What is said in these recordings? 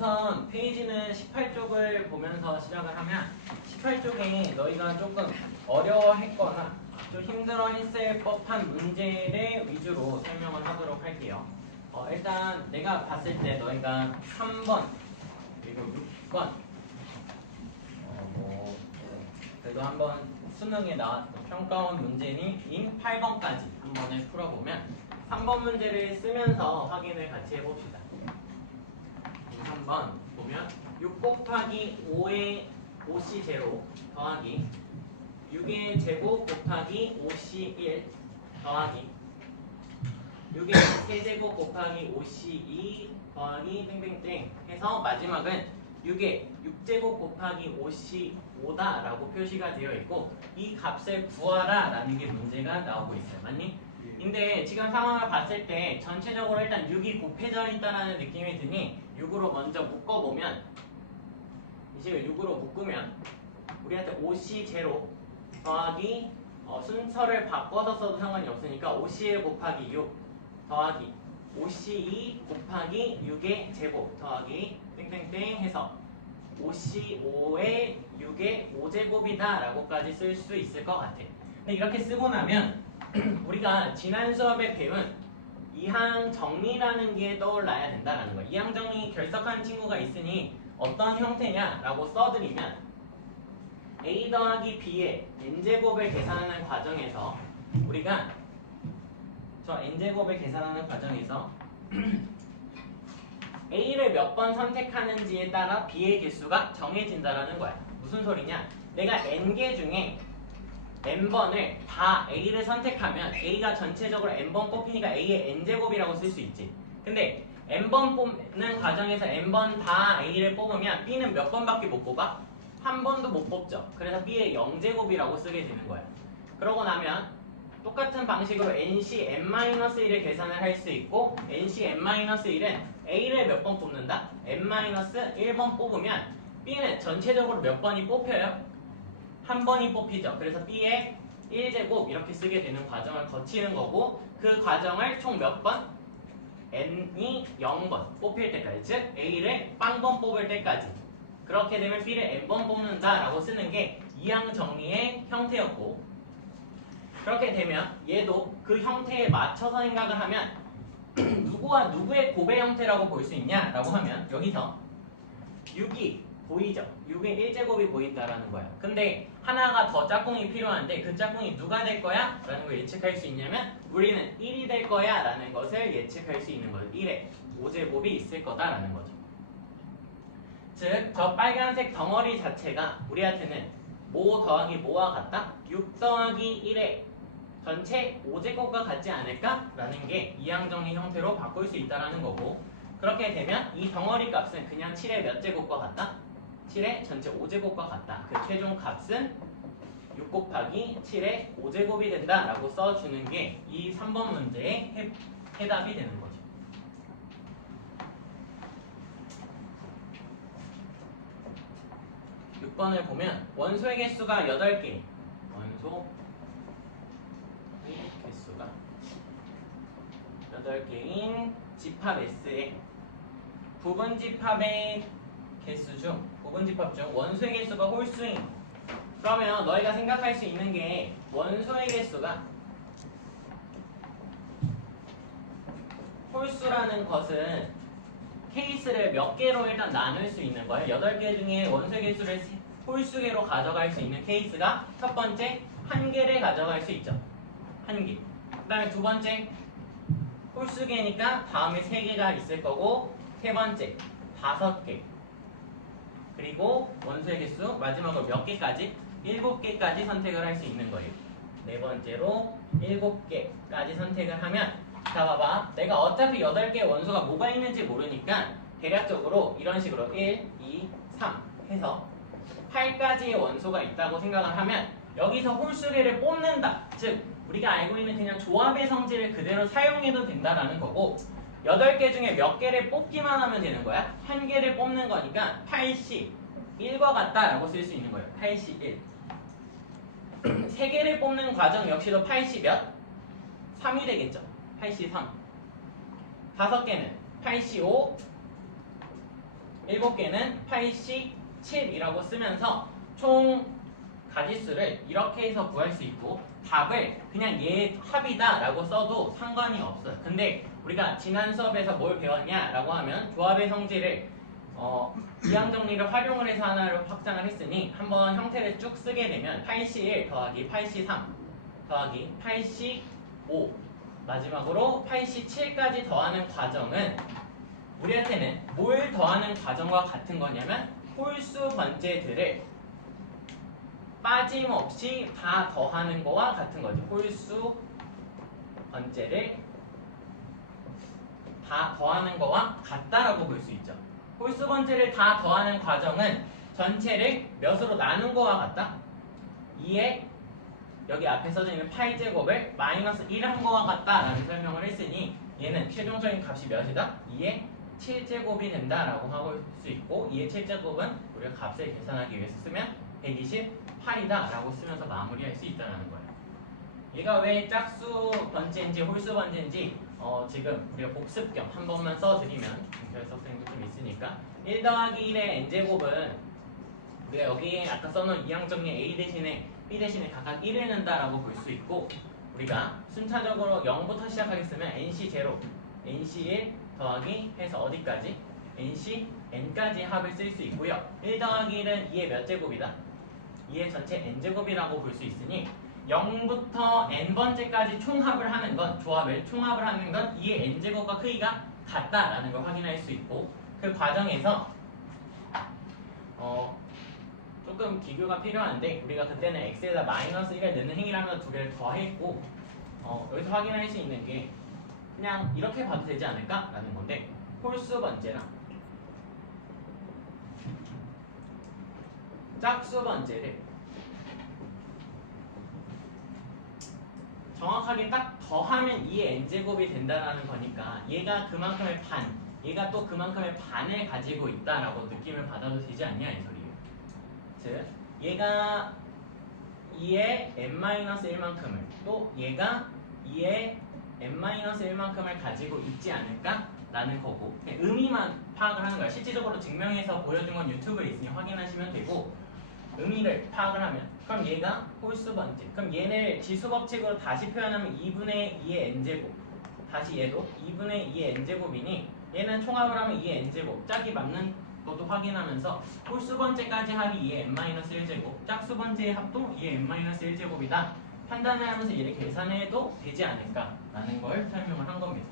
우선 페이지는 18쪽을 보면서 시작을 하면 18쪽에 너희가 조금 어려워했거나 좀 힘들어했을 법한 문제를 위주로 설명을 하도록 할게요. 일단 내가 봤을 때 너희가 3번 그리고 6번 그래도 한번 수능에 나왔던 평가원 문제인 8번까지 한 번을 풀어보면 3번 문제를 쓰면서 확인을 같이 해봅시다. 3번 보면 6 곱하기 5의 5c 제로 더하기 6의 제곱 곱하기 5c 1 더하기 6의 세제곱 곱하기 5c 2 더하기 땡땡땡 해서 마지막은 6의 6제곱 곱하기 5c 5다 라고 표시가 되어 있고 이 값을 구하라 라는 게 문제가 나오고 있어요. 맞니? 근데 지금 상황을 봤을 때 전체적으로 일단 6이 곱해져 있다는 느낌이 드니 6으로 먼저 묶어보면 이 식을 6으로 묶으면 우리한테 5c 제로 더하기 순서를 바꿔서 써도 상관이 없으니까 5c1 곱하기 6 더하기 5c2 곱하기 6의 제곱 더하기 땡땡땡 해서 5c5의 6의 5제곱이다 라고까지 쓸 수 있을 것 같아. 근데 이렇게 쓰고 나면 우리가 지난 수업에 배운 이항 정리라는 게 떠올라야 된다라는 거야. 이항 정리 결석한 친구가 있으니 어떤 형태냐 라고 써드리면 a 더하기 b의 n제곱을 계산하는 과정에서 우리가 저 n제곱을 계산하는 과정에서 a를 몇 번 선택하는지에 따라 b의 개수가 정해진다라는 거야. 무슨 소리냐? 내가 n개 중에 n번을 다 a를 선택하면 a가 전체적으로 n번 뽑히니까 a의 n제곱이라고 쓸 수 있지. 근데 n번 뽑는 과정에서 n번 다 a를 뽑으면 b는 몇 번밖에 못 뽑아? 한 번도 못 뽑죠. 그래서 b의 0제곱이라고 쓰게 되는 거야. 그러고 나면 똑같은 방식으로 nc n-1을 계산을 할 수 있고 nc n-1은 a를 몇 번 뽑는다? n-1번 뽑으면 b는 전체적으로 몇 번이 뽑혀요? 한 번이 뽑히죠. 그래서 b의 1제곱 이렇게 쓰게 되는 과정을 거치는 거고 그 과정을 총 몇 번? n이 0번 뽑힐 때까지, 즉 a를 빵번 뽑을 때까지. 그렇게 되면 b를 n번 뽑는다 라고 쓰는 게 이항 정리의 형태였고, 그렇게 되면 얘도 그 형태에 맞춰서 생각을 하면 누구와 누구의 곱의 형태라고 볼 수 있냐 라고 하면 여기서 6이 보이죠? 6의 1제곱이 보인다라는 거야. 근데 하나가 더 짝꿍이 필요한데 그 짝꿍이 누가 될 거야? 라는 걸 예측할 수 있냐면 우리는 1이 될 거야 라는 것을 예측할 수 있는 거죠. 1에 5제곱이 있을 거다라는 거죠. 즉, 저 빨간색 덩어리 자체가 우리한테는 뭐 더하기 뭐와 같다? 6 더하기 1의 전체 5제곱과 같지 않을까? 라는 게 이항정리 형태로 바꿀 수 있다는 거고, 그렇게 되면 이 덩어리 값은 그냥 7의 몇 제곱과 같다? 7의 전체 5제곱과 같다. 그 최종 값은 6 곱하기 7의 5제곱이 된다 라고 써주는 게 이 3번 문제의 해답이 되는 거죠. (6번을) 보면 원소의 개수가 8개, 원소 개수가 8개인 집합 S의 부분 집합의 개수 중, 부분 집합 중 원소의 개수가 홀수인, 그러면 너희가 생각할 수 있는 게 원소의 개수가 홀수라는 것은 케이스를 몇 개로 일단 나눌 수 있는 거예요. 8개 중에 원소의 개수를 홀수개로 가져갈 수 있는 케이스가 첫 번째 1개를 가져갈 수 있죠. 1개. 그 다음에 두 번째 홀수개니까 다음에 3개가 있을 거고, 세 번째 5개. 그리고 원소의 개수 마지막으로 몇 개까지? 7개까지 선택을 할 수 있는 거예요. 네 번째로 7개까지 선택을 하면, 자 봐봐, 내가 어차피 8개의 원소가 뭐가 있는지 모르니까 대략적으로 이런 식으로 1, 2, 3 해서 8가지의 원소가 있다고 생각을 하면 여기서 홀수개를 뽑는다, 즉 우리가 알고 있는 그냥 조합의 성질을 그대로 사용해도 된다라는 거고, 8개 중에 몇 개를 뽑기만 하면 되는 거야. 1개를 뽑는 거니까 81과 같다라고 쓸 수 있는 거예요. 81. 3개를 뽑는 과정 역시도 80 몇? 3이 되겠죠. 83. 5개는 85, 7개는 87이라고 쓰면서 총 가지수를 이렇게 해서 구할 수 있고 답을 그냥 얘 합이다 라고 써도 상관이 없어요. 근데 우리가 지난 수업에서 뭘 배웠냐 라고 하면 조합의 성질을 이항 정리를 활용을 해서 하나를 확장을 했으니 한번 형태를 쭉 쓰게 되면 81 더하기 83 더하기 85 마지막으로 87까지 더하는 과정은 우리한테는 뭘 더하는 과정과 같은 거냐면 홀수 번째들을 빠짐없이 다 더하는 거와 같은 거죠. 홀수 번째를 다 더하는 거와 같다라고 볼 수 있죠. 홀수 번째를 다 더하는 과정은 전체를 몇으로 나눈 거와 같다? 2에 여기 앞에 써져 있는 8제곱을 마이너스 1 한 거와 같다라는 설명을 했으니 얘는 최종적인 값이 몇이다? 2의 7제곱이 된다라고 하고 수 있고 2의 7제곱은 우리가 값을 계산하기 위해서 쓰면 128이다 라고 쓰면서 마무리할 수 있다는 거예요. 얘가 왜 짝수 번째인지 홀수 번째인지 지금 우리가 복습 겸 한 번만 써드리면 결석생도 좀 있으니까 1 더하기 1의 n제곱은 우리가 여기에 아까 써놓은 이항정리 a 대신에 b 대신에 각각 1을 넣는다라고 볼 수 있고 우리가 순차적으로 0부터 시작하겠으면 nc0, nc1 더하기 해서 어디까지? nc n까지 합을 쓸 수 있고요. 1 더하기 1은 2의 몇 제곱이다? 2의 전체 n제곱이라고 볼 수 있으니 0부터 n번째까지 총합을 하는 건 조합을 총합을 하는 건 2의 n제곱과 크기가 같다라는 걸 확인할 수 있고 그 과정에서 조금 기교가 필요한데 우리가 그때는 x에다 마이너스 1을 넣는 행위라면 두 개를 더했고 여기서 확인할 수 있는 게 그냥 이렇게 봐도 되지 않을까? 라는 건데 홀수 번째랑 짝수 번째를 정확하게 딱 더하면 2의 n제곱이 된다라는 거니까 얘가 그만큼의 반, 얘가 또 그만큼의 반을 가지고 있다라고 느낌을 받아도 되지 않냐 이 소리예요. 즉 얘가 2의 n-1만큼을 또 얘가 2의 n-1만큼을 가지고 있지 않을까? 라는 거고 의미만 파악을 하는 거야. 실질적으로 증명해서 보여준 건 유튜브에 있으니 확인하시면 되고 의미를 파악을 하면 그럼 얘가 홀수 번째 그럼 얘를 지수법칙으로 다시 표현하면 2분의 2의 n제곱 다시 얘도 2분의 2의 n제곱이니 얘는 총합을 하면 2의 n제곱 짝이 맞는 것도 확인하면서 홀수 번째까지 합이 2의 n-1제곱 짝수 번째의 합도 2의 n-1제곱이다 판단을 하면서 얘를 계산해도 되지 않을까 라는 걸 설명을 한 겁니다.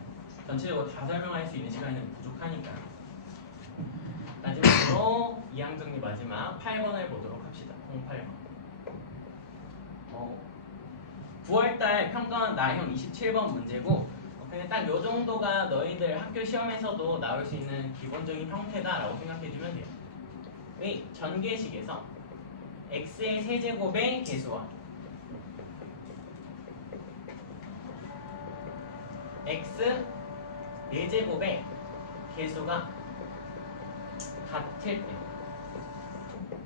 전체적으로 다 설명할 수 있는 시간은 부족하니까 마지막으로 이항정리 마지막 8번을 보도록 합시다. 08번 9월달 평가원 나형 27번 문제고 그냥 딱 요 정도가 너희들 학교 시험에서도 나올 수 있는 기본적인 형태다라고 생각해주면 돼요. 이 전개식에서 x의 세제곱의 개수와 x 4제곱의 개수가 같을 때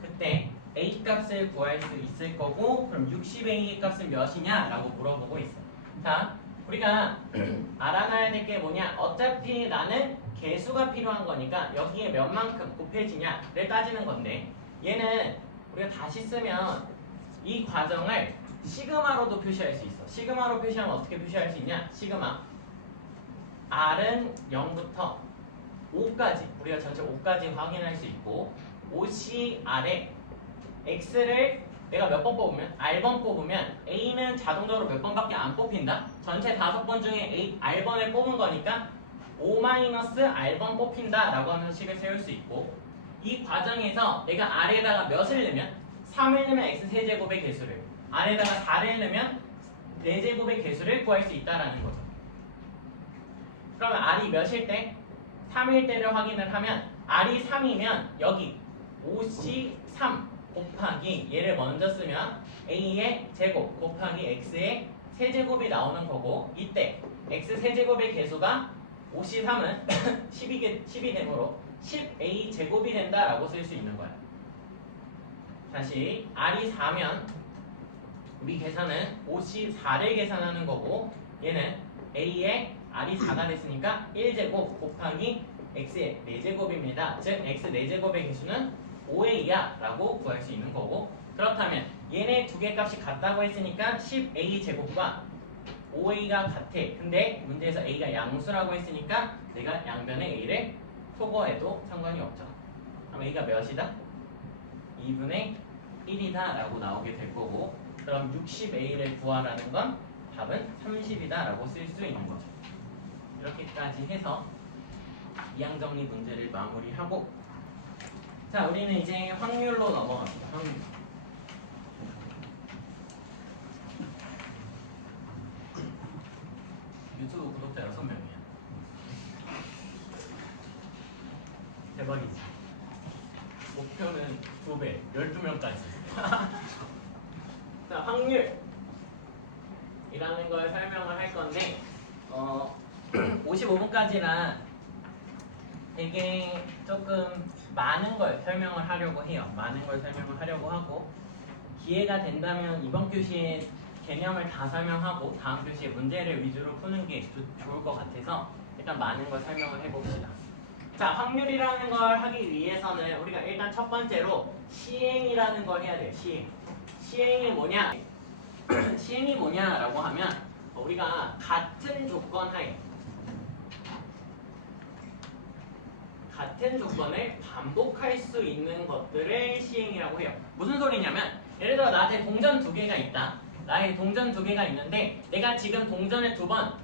그때 a 값을 구할 수 있을 거고 그럼 60a의 값은 몇이냐 라고 물어보고 있어. 자 우리가 알아놔야 될 게 뭐냐 어차피 나는 개수가 필요한 거니까 여기에 몇만큼 곱해지냐를 따지는 건데 얘는 우리가 다시 쓰면 이 과정을 시그마로도 표시할 수 있어. 시그마로 표시하면 어떻게 표시할 수 있냐 시그마 r은 0부터 5까지 우리가 전체 5까지 확인할 수 있고 OCR에 X를 내가 몇 번 뽑으면 R번 뽑으면 A는 자동적으로 몇 번밖에 안 뽑힌다. 전체 5번 중에 R번을 뽑은 거니까 O-R번 뽑힌다 라고 하면서 식을 세울 수 있고 이 과정에서 내가 R에다가 몇을 넣으면 3을 넣으면 X 세제곱의 개수를 R에다가 4를 넣으면 4제곱의 개수를 구할 수 있다라는 거죠. 그러면 R이 몇일 때? 3일 때를 확인을 하면 R이 3이면 여기 5C3 곱하기 얘를 먼저 쓰면 A의 제곱 곱하기 X의 세제곱이 나오는 거고 이때 X 세제곱의 개수가 5C3은 10이 되므로 10A 제곱이 된다라고 쓸 수 있는 거야. 다시 R이 4면 우리 계산은 5C4를 계산하는 거고 얘는 A의 R이 4가 됐으니까 1제곱 곱하기 x의 4제곱입니다. 즉 x 4제곱의 개수는 5a야 라고 구할 수 있는 거고, 그렇다면 얘네 두 개 값이 같다고 했으니까 10a 제곱과 5a가 같아. 근데 문제에서 a가 양수라고 했으니까 내가 양변에 a를 소거해도 상관이 없죠. 그럼 a가 몇이다? 2분의 1이다 라고 나오게 될 거고, 그럼 60a를 구하라는 건 답은 30이다 라고 쓸 수 있는 거죠. 이렇게까지 해서 이항정리 문제를 마무리하고, 자, 우리는 이제 확률로 넘어갑니다. 확률. 유튜브 구독자 6명이야. 대박이지. 목표는 2배, 12명까지. 자, 확률이라는 걸 설명을 할 건데, 55분까지라 되게 조금 많은 걸 설명을 하려고 해요. 많은 걸 설명을 하려고 하고, 기회가 된다면 이번 교시에 개념을 다 설명하고 다음 교시에 문제를 위주로 푸는 게 좋을 것 같아서 일단 많은 걸 설명을 해봅시다. 자, 확률이라는 걸 하기 위해서는 우리가 일단 첫 번째로 시행이라는 걸 해야 돼요. 시행이 뭐냐? 시행이 뭐냐라고 하면 우리가 같은 조건을 반복할 수 있는 것들을 시행이라고 해요. 무슨 소리냐면, 예를 들어 나한테 동전 2개가 있다. 나의 동전 2개가 있는데 내가 지금 동전을 2번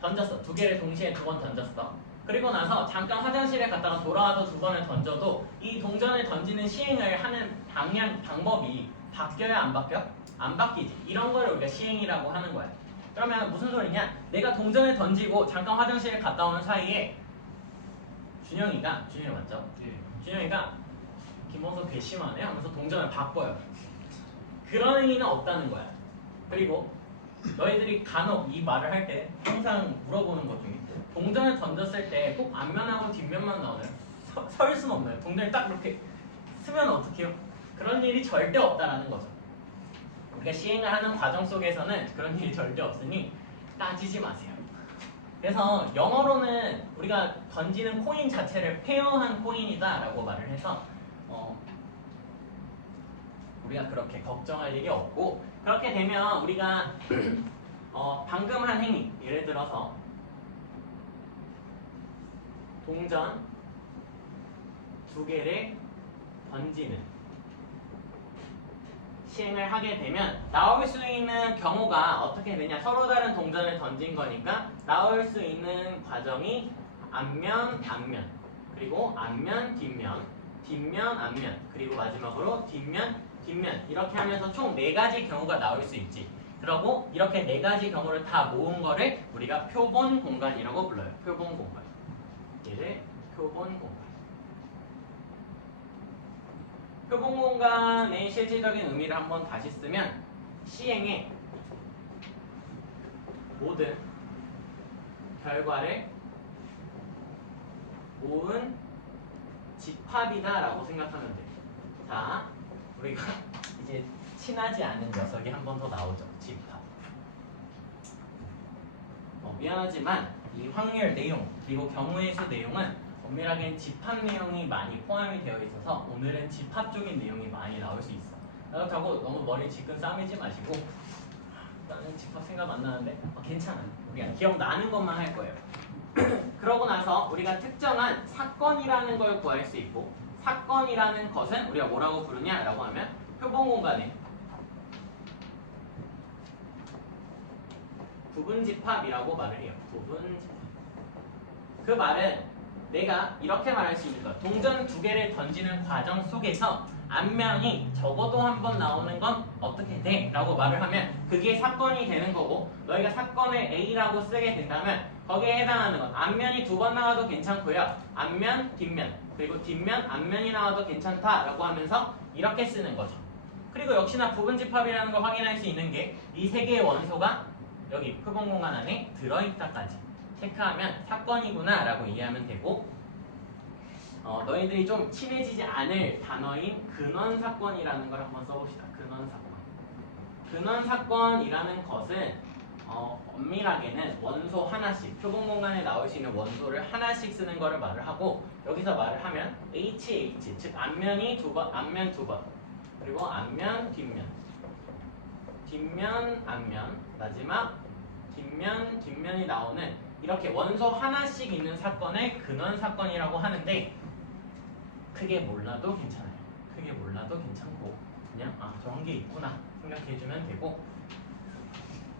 던졌어. 2개를 동시에 2번 던졌어. 그리고 나서 잠깐 화장실에 갔다가 돌아와서 2번을 던져도 이 동전을 던지는 시행을 하는 방법이 바뀌어야 안 바뀌어? 안 바뀌지. 이런 걸 우리가 시행이라고 하는 거야. 그러면 무슨 소리냐? 내가 동전을 던지고 잠깐 화장실에 갔다 오는 사이에 준영이 맞죠? 예. 준영이가 김원석 괘씸하네 하면서 동전을 바꿔요. 그런 의미는 없다는 거야. 그리고 너희들이 간혹 이 말을 할 때 항상 물어보는 것 중에, 동전을 던졌을 때 꼭 앞면하고 뒷면만 나오나요? 설 수는 없나요? 동전을 딱 이렇게 쓰면 어떡해요? 그런 일이 절대 없다라는 거죠. 우리가 시행을 하는 과정 속에서는 그런 일이 절대 없으니 따지지 마세요. 그래서 영어로는 우리가 던지는 코인 자체를 페어한 코인이다 라고 말을 해서 우리가 그렇게 걱정할 일이 없고, 그렇게 되면 우리가 방금 한 행위, 예를 들어서 동전 2개를 던지는 시행을 하게 되면 나올 수 있는 경우가 어떻게 되냐? 서로 다른 동전을 던진 거니까 나올 수 있는 과정이 앞면, 그리고 앞면, 뒷면, 앞면, 그리고 마지막으로 뒷면, 이렇게 하면서 총 4가지 경우가 나올 수 있지. 그리고 이렇게 4가지 경우를 다 모은 거를 우리가 표본 공간이라고 불러요. 표본 공간. 얘를 표본 공간. 표본 공간의 실질적인 의미를 한번 다시 쓰면, 시행의 모든 결과를 모은 집합이다 라고 생각하면 돼요. 자, 우리가 이제 친하지 않은 녀석이 한 번 더 나오죠. 집합. 미안하지만 이 확률 내용 그리고 경우의 수 내용은 엄밀하게는 집합 내용이 많이 포함이 되어 있어서 오늘은 집합 쪽인 내용이 많이 나올 수 있어. 그렇다고 너무 머리 지금 싸매지 마시고, 나는 집합 생각 안 나는데 괜찮아. 우리가 기억나는 것만 할 거예요. 그러고 나서 우리가 특정한 사건이라는 걸 구할 수 있고, 사건이라는 것은 우리가 뭐라고 부르냐라고 하면 표본 공간의 부분집합이라고 말을 해요. 부분집합. 그 말은 내가 이렇게 말할 수 있는 거야. 동전 2개를 던지는 과정 속에서 앞면이 적어도 한 번 나오는 건 어떻게 돼? 라고 말을 하면 그게 사건이 되는 거고, 너희가 사건을 A라고 쓰게 된다면 거기에 해당하는 건 앞면이 2번 나와도 괜찮고요, 앞면, 뒷면, 그리고 뒷면, 앞면이 나와도 괜찮다라고 하면서 이렇게 쓰는 거죠. 그리고 역시나 부분집합이라는 걸 확인할 수 있는 게 이 3개의 원소가 여기 표본 공간 안에 들어있다까지 체크하면 사건이구나 라고 이해하면 되고, 너희들이 좀 친해지지 않을 단어인 근원사건이라는 걸 한번 써봅시다. 근원사건. 근원사건이라는 것은 엄밀하게는 원소 하나씩, 표본 공간에 나올 수 있는 원소를 하나씩 쓰는 거를 말을 하고, 여기서 말을 하면 HH, 즉 앞면이 두 번, 앞면 두 번, 그리고 앞면, 뒷면, 뒷면, 앞면, 마지막 뒷면, 뒷면이 나오는 이렇게 원소 하나씩 있는 사건을 근원 사건이라고 하는데, 크게 몰라도 괜찮아요. 크게 몰라도 괜찮고 그냥 저런 게 있구나 생각해주면 되고,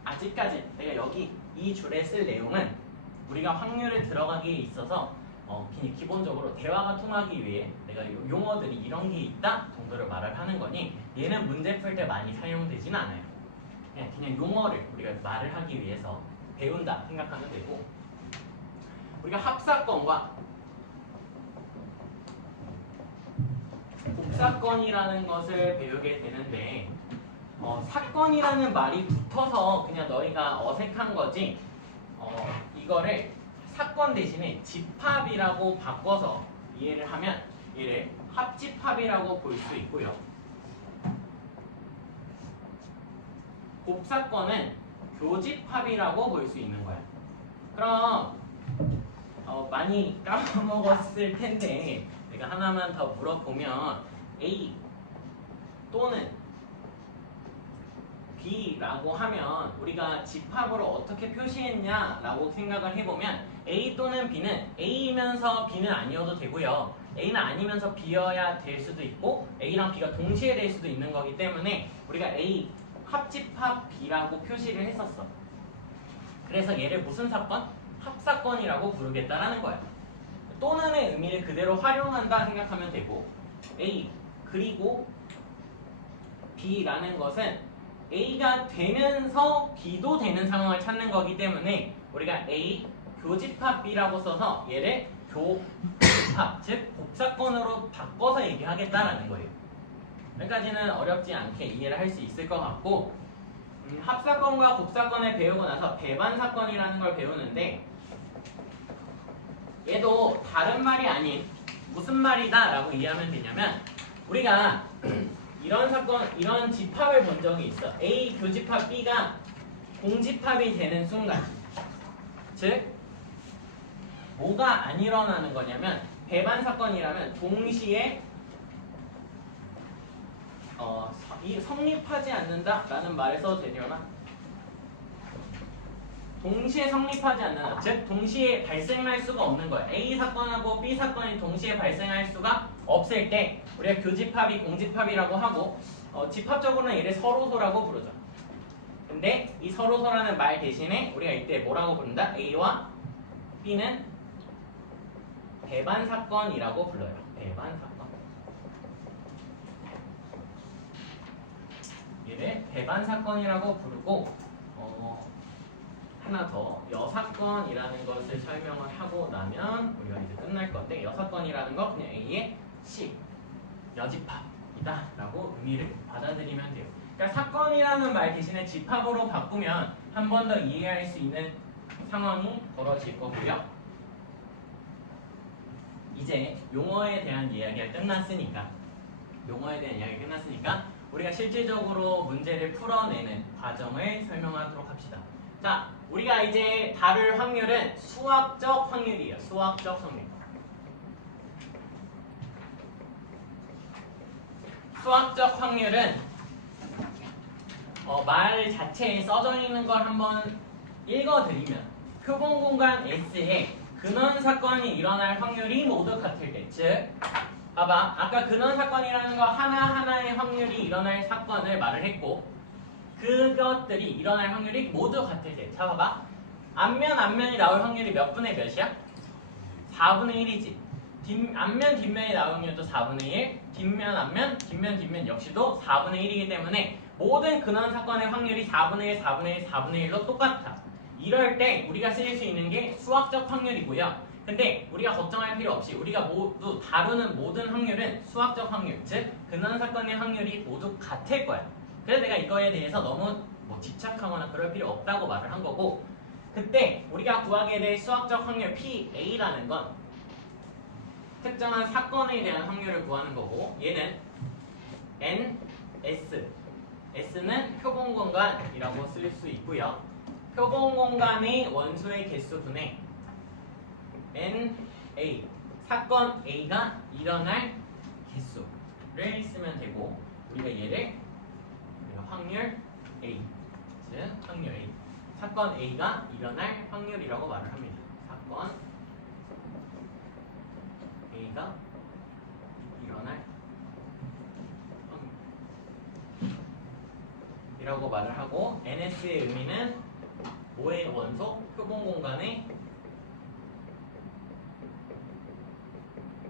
아직까지 내가 여기 이 줄에 쓸 내용은 우리가 확률을 들어가기에 있어서 그냥 기본적으로 대화가 통하기 위해 내가 용어들이 이런 게 있다 정도를 말을 하는 거니, 얘는 문제 풀 때 많이 사용되진 않아요. 그냥 용어를 우리가 말을 하기 위해서 배운다 생각하면 되고, 우리가 합사건과 곱사건이라는 것을 배우게 되는데, 사건이라는 말이 붙어서 그냥 너희가 어색한 거지, 이거를 사건 대신에 집합이라고 바꿔서 이해를 하면 얘를 합집합이라고 볼 수 있고요. 곱사건은 교집합이라고 볼 수 있는 거야. 그럼 많이 까먹었을 텐데 내가 하나만 더 물어보면, A 또는 B라고 하면 우리가 집합으로 어떻게 표시했냐라고 생각을 해보면, A 또는 B는 A이면서 B는 아니어도 되고요, A는 아니면서 B여야 될 수도 있고, A랑 B가 동시에 될 수도 있는 거기 때문에 우리가 A 합집합 B라고 표시를 했었어. 그래서 얘를 무슨 사건? 합사건이라고 부르겠다라는 거야. 또는의 의미를 그대로 활용한다 생각하면 되고, A 그리고 B라는 것은 A가 되면서 B도 되는 상황을 찾는 거기 때문에 우리가 A 교집합 B라고 써서 얘를 교집합, 즉 곱사건으로 바꿔서 얘기하겠다라는 거예요. 여기까지는 어렵지 않게 이해를 할 수 있을 것 같고, 합사건과 곱사건을 배우고 나서 배반사건이라는 걸 배우는데, 얘도 다른 말이 아닌 무슨 말이다 라고 이해하면 되냐면, 우리가 이런 사건, 이런 집합을 본 적이 있어. A 교집합 B가 공집합이 되는 순간, 즉 뭐가 안 일어나는 거냐면, 배반 사건이라면 동시에 성립하지 않는다 라는 말을 써도 되려나? 동시에 성립하지 않는다, 즉 동시에 발생할 수가 없는 거야. A 사건하고 B 사건이 동시에 발생할 수가 없을 때 우리가 교집합이 공집합이라고 하고, 집합적으로는 얘를 서로소라고 부르죠. 근데 이 서로소라는 말 대신에 우리가 이때 뭐라고 부른다? A와 B는 배반 사건이라고 불러요. 배반 사건. 얘를 배반 사건이라고 부르고, 하나 더 여사건이라는 것을 설명을 하고 나면 우리가 이제 끝날 건데, 여사건이라는 거 그냥 A의 식, 여집합이다 라고 의미를 받아들이면 돼요. 그러니까 사건이라는 말 대신에 집합으로 바꾸면 한 번 더 이해할 수 있는 상황이 벌어질 거고요. 이제 용어에 대한 이야기가 끝났으니까 우리가 실질적으로 문제를 풀어내는 과정을 설명하도록 합시다. 자, 우리가 이제 다룰 확률은 수학적 확률이에요. 수학적 확률. 수학적 확률은 말 자체에 써져 있는 걸 한번 읽어드리면, 표본 공간 S에 근원 사건이 일어날 확률이 모두 같을 때, 즉 봐봐, 아까 근원 사건이라는 거 하나하나의 확률이 일어날 사건을 말을 했고, 그것들이 일어날 확률이 모두 같을 때, 자 봐봐, 앞면이 나올 확률이 몇 분의 몇이야? 4분의 1이지. 앞면 뒷면이 나올 확률도 4분의 1, 뒷면 앞면, 뒷면 역시도 4분의 1이기 때문에 모든 근원 사건의 확률이 4분의 1, 4분의 1, 4분의 1로 똑같아. 이럴 때 우리가 쓸 수 있는 게 수학적 확률이고요. 근데 우리가 걱정할 필요 없이 우리가 모두 다루는 모든 확률은 수학적 확률, 즉 근원 사건의 확률이 모두 같을 거야. 그래서 내가 이거에 대해서 너무 집착하거나 그럴 필요 없다고 말을 한 거고, 그때 우리가 구하게 될 수학적 확률 PA라는 건 특정한 사건에 대한 확률을 구하는 거고, 얘는 NS, S는 표본 공간이라고 쓸 수 있고요. 표본 공간의 원소의 개수 분의 NA 사건 A가 일어날 개수를 쓰면 되고 우리가 얘를 확률 A 즉 확률 A 사건 A가 일어날 확률이라고 말을 합니다. 사건 A가 일어날 확률이라고 말을 하고 NS의 의미는 O의 원소 표본 공간의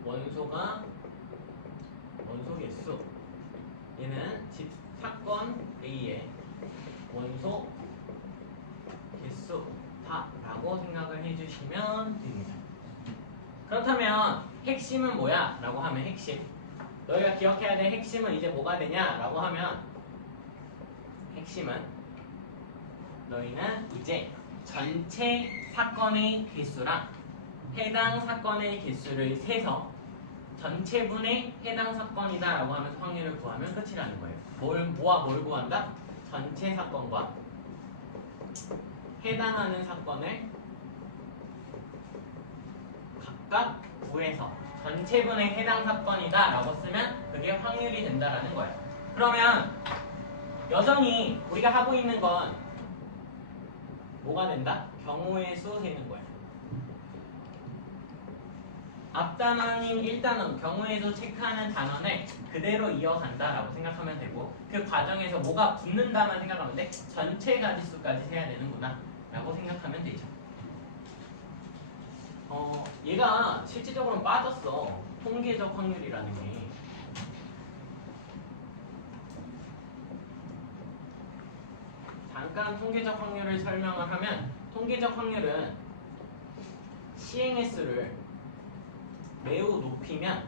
원소 개수 얘는 사건 A의 원소 개수다라고 생각을 해주시면 됩니다. 그렇다면 핵심은 뭐야? 라고 하면 핵심 너희가 기억해야 될 핵심은 이제 뭐가 되냐? 라고 하면 핵심은 너희는 이제 전체 사건의 개수랑 해당 사건의 개수를 세서 전체분의 해당 사건이다 라고 하면서 확률을 구하면 끝이라는 거예요. 뭐와 뭘 구한다? 전체 사건과 해당하는 사건을 각각 구해서 전체분의 해당 사건이다 라고 쓰면 그게 확률이 된다라는 거예요. 그러면 여전히 우리가 하고 있는 건 뭐가 된다? 경우의 수 세는 거예요. 앞단원인 1단원 경우의 수 체크하는 단원을 그대로 이어간다라고 생각하면 되고 그 과정에서 뭐가 붙는다만 생각하면 돼. 전체 가지수까지 세야 되는구나 라고 생각하면 되죠. 얘가 실질적으로 빠졌어. 통계적 확률이라는 게. 잠깐 통계적 확률을 설명을 하면 통계적 확률은 시행의 수를 매우 높이면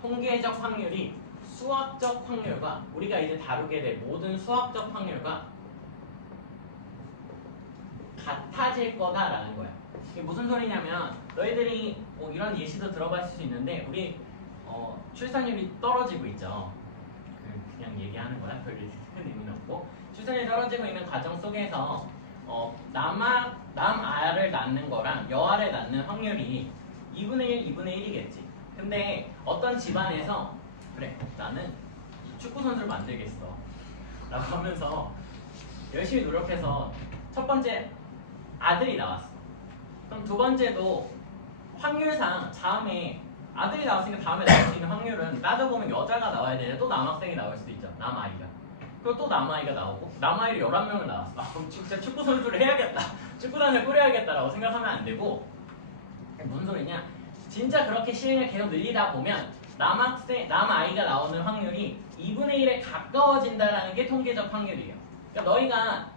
통계적 확률이 수학적 확률과 우리가 이제 다루게 될 모든 수학적 확률과 같아질 거다라는 거야. 이게 무슨 소리냐면 너희들이 뭐 이런 예시도 들어봤을 수 있는데 우리 출산율이 떨어지고 있죠. 그냥 얘기하는 거야. 별 큰 의미는 없고 출산율이 떨어지고 있는 과정 속에서 남아를 낳는 거랑 여아를 낳는 확률이 2분의 1, 2분의 1이겠지. 근데 어떤 집안에서 그래 나는 축구 선수를 만들겠어 라고 하면서 열심히 노력해서 첫 번째 아들이 나왔어. 그럼 두 번째도 확률상 다음에 아들이 나왔으니까 다음에 나올 수 있는 확률은 따져보면 여자가 나와야 되는데 또 남학생이 나올 수도 있죠. 남아이가. 그리고 또 남아이가 나오고 남아이를 11명을 나왔어. 그럼 진짜 축구 선수를 해야겠다. 축구단을 꾸려야겠다라고 생각하면 안 되고 무슨 소리냐? 진짜 그렇게 시행을 계속 늘리다 보면 남아이가 나오는 확률이 2분의 1에 가까워진다라는 게 통계적 확률이에요. 그러니까 너희가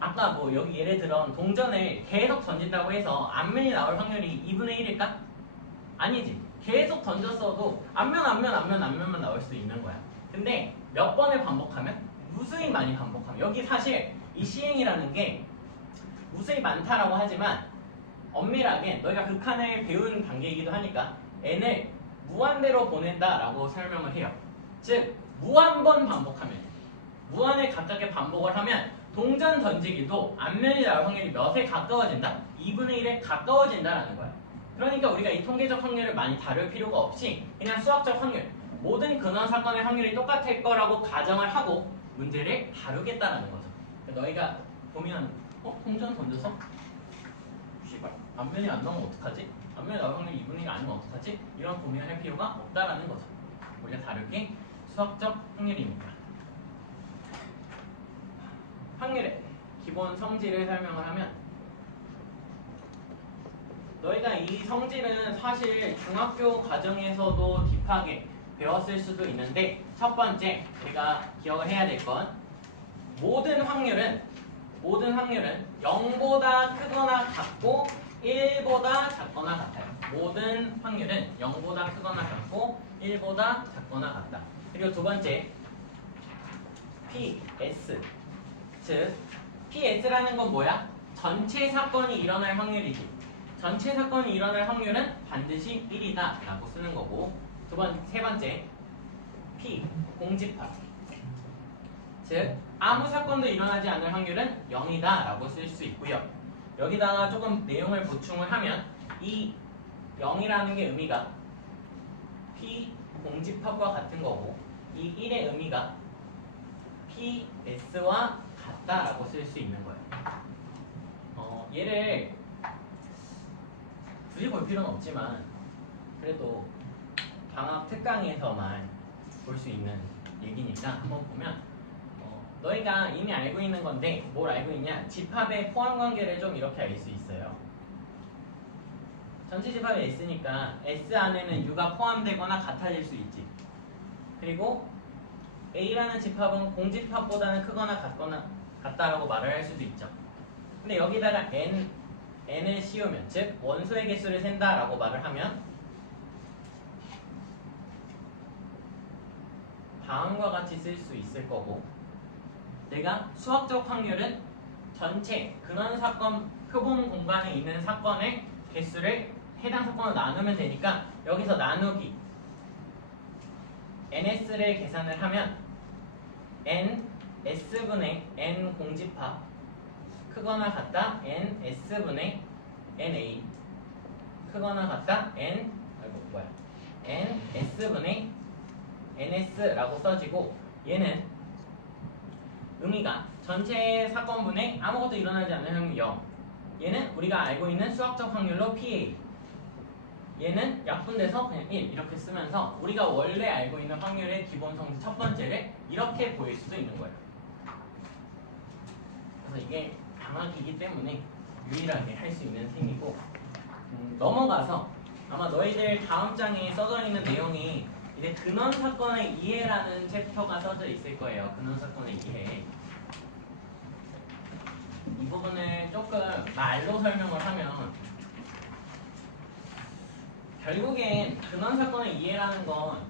아까 뭐 여기 예를 들어 동전을 계속 던진다고 해서 앞면이 나올 확률이 2분의 1일까? 아니지. 계속 던졌어도 앞면만 나올 수 있는 거야. 근데 몇 번을 반복하면 무수히 많이 반복하면 여기 사실 이 시행이라는 게 무수히 많다라고 하지만 엄밀하게 너희가 극한을 배우는 단계이기도 하니까 n을 무한대로 보낸다라고 설명을 해요. 즉 무한번 반복하면 무한을 가깝게 반복을 하면 동전 던지기도 앞면이 나올 확률이 몇에 가까워진다? 2분의 1에 가까워진다라는 거야. 그러니까 우리가 이 통계적 확률을 많이 다룰 필요가 없이 그냥 수학적 확률 모든 근원 사건의 확률이 똑같을 거라고 가정을 하고 문제를 다루겠다라는 거죠. 너희가 보면 동전 던져서 씨발 앞면이 안 나오면 어떡하지? 앞면이 나올 확률이 2분의 1 아니면 어떡하지? 이런 고민을 할 필요가 없다라는 거죠. 우리가 다룰 게 수학적 확률입니다. 확률의 기본 성질을 설명을 하면 너희가 이 성질은 사실 중학교 과정에서도 딥하게 배웠을 수도 있는데 첫 번째 우리가 기억을 해야 될 건 모든 확률은 0보다 크거나 같고 1보다 작거나 같아요. 모든 확률은 0보다 크거나 같고 1보다 작거나 같다. 그리고 두 번째 PS 즉 PS라는 건 뭐야? 전체 사건이 일어날 확률이지. 전체 사건이 일어날 확률은 반드시 1이다 라고 쓰는 거고 세 번째 P 공집합 즉 아무 사건도 일어나지 않을 확률은 0이다 라고 쓸 수 있고요. 여기다가 조금 내용을 보충을 하면 이 0이라는 게 의미가 P 공집합과 같은 거고 이 1의 의미가 PS와 같다라고 쓸 수 있는 거예요. 얘를 굳이 볼 필요는 없지만 그래도 방학 특강에서만 볼 수 있는 얘기니까 한번 보면 너희가 이미 알고 있는 건데 뭘 알고 있냐? 집합의 포함 관계를 좀 이렇게 알 수 있어요. 전체 집합이 S니까 S 안에는 U가 포함되거나 같아질 수 있지. 그리고 A라는 집합은 공집합보다는 크거나 같다라고 말을 할 수도 있죠. 근데 여기다가 N을 씌우면 즉 원소의 개수를 센다라고 말을 하면 다음과 같이 쓸 수 있을 거고 내가 수학적 확률은 전체 근원 사건 표본 공간에 있는 사건의 개수를 해당 사건으로 나누면 되니까 여기서 나누기 NS를 계산을 하면 N S분의 N 공집합 크거나 같다 N S분의 NA 크거나 같다 N S분의 NS라고 써지고 얘는 의미가 전체 사건분에 아무것도 일어나지 않는 확률 0 얘는 우리가 알고 있는 수학적 확률로 PA 얘는 약분돼서 그냥 1 이렇게 쓰면서 우리가 원래 알고 있는 확률의 기본 성질 첫 번째를 이렇게 보일 수도 있는 거예요. 그래서 이게 방학이기 때문에 유일하게 할 수 있는 셈이고 넘어가서 아마 너희들 다음 장에 써져 있는 내용이 이제 근원 사건의 이해라는 챕터가 써져 있을 거예요. 근원 사건의 이해. 이 부분을 조금 말로 설명을 하면 결국엔 근원 사건의 이해라는 건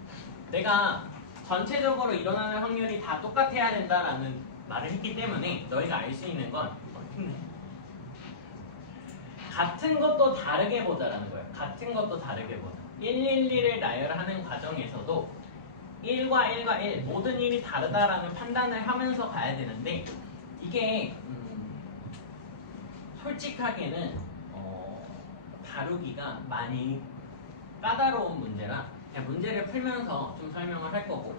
내가 전체적으로 일어나는 확률이 다 똑같아야 된다라는 말을 했기 때문에 너희가 알 수 있는 건 같은 것도 다르게 보자라는 거예요. 같은 것도 다르게 보자. 112를 나열하는 과정에서도 1과 1과 1 모든 일이 다르다라는 판단을 하면서 가야 되는데 이게 솔직하게는 다루기가 많이 까다로운 문제라 그냥 문제를 풀면서 좀 설명을 할 거고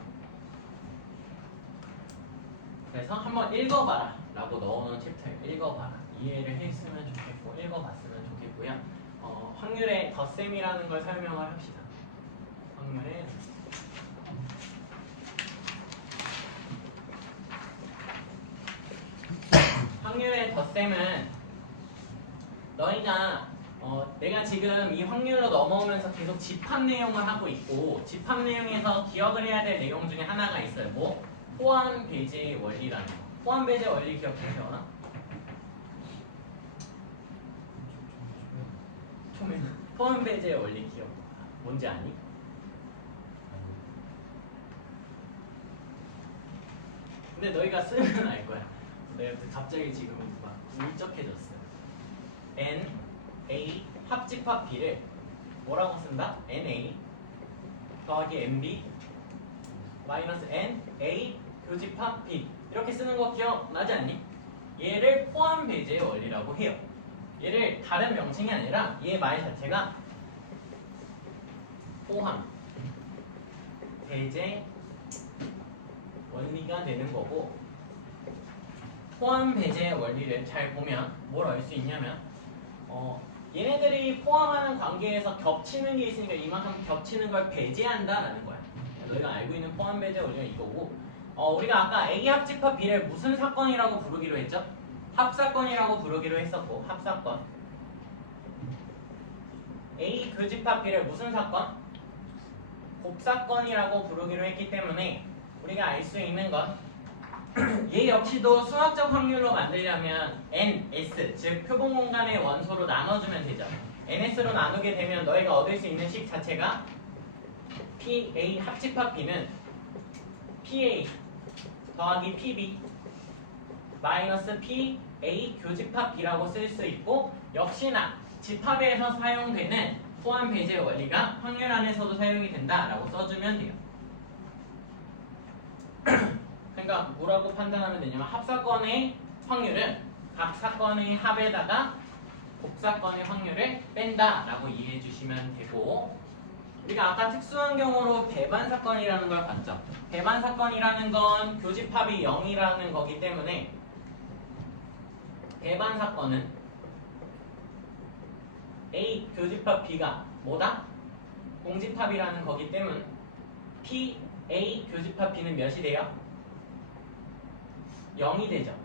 그래서 한번 읽어봐라 라고 넣어놓은 챕터에 읽어봐라 이해를 했으면 좋겠고 읽어봤으면 좋겠고요. 확률의 덧셈이라는 걸 설명을 합시다. 확률의 덧셈은 너희가 내가 지금 이 확률로 넘어오면서 계속 집합 내용을 하고 있고 집합 내용에서 기억을 해야 될 내용 중에 하나가 있어요. 뭐? 포함 배제의 원리라는 거. 포함 배제 원리 기억해요? 포함 배제의 원리 기억. 뭔지 아니? 근데 너희가 쓰면 알 거야. 내가 갑자기 지금 막 울적해졌어요. N, A 합집합 B를 뭐라고 쓴다? NA 더하기 NB 마이너스 N, A 교집합 B 이렇게 쓰는 거 기억나지 않니? 얘를 포함 배제의 원리라고 해요. 얘를 다른 명칭이 아니라 얘 말 자체가 포함 배제 원리가 되는 거고 포함 배제 원리를 잘 보면 뭘 알 수 있냐면 얘네들이 포함하는 관계에서 겹치는 게 있으니까 이만큼 겹치는 걸 배제한다라는 거야. 너희가 알고 있는 포함 배제 원리가 이거고 우리가 아까 A 합집합 B를 무슨 사건이라고 부르기로 했죠? 합사건이라고 부르기로 했었고 합사건 A 교집합 B를 무슨 사건? 곱사건이라고 부르기로 했기 때문에 우리가 알 수 있는 건 얘 역시도 수학적 확률로 만들려면 NS 즉 표본 공간의 원소로 나눠주면 되죠. NS로 나누게 되면 너희가 얻을 수 있는 식 자체가 PA 합집합 B는 PA 더하기 PB 마이너스 PA 교집합 B라고 쓸 수 있고 역시나 집합에서 사용되는 포함 배제 원리가 확률 안에서도 사용이 된다라고 써주면 돼요. 그러니까 뭐라고 판단하면 되냐면 합사건의 확률은 각 사건의 합에다가 곱사건의 확률을 뺀다라고 이해해 주시면 되고, 우리가 아까 특수한 경우로 배반 사건이라는 걸 봤죠. 배반 사건이라는 건 교집합이 0이라는 거기 때문에 배반 사건은 A 교집합 B가 뭐다? 공집합이라는 거기 때문에 P A 교집합 B는 몇이 돼요? 0이 되죠.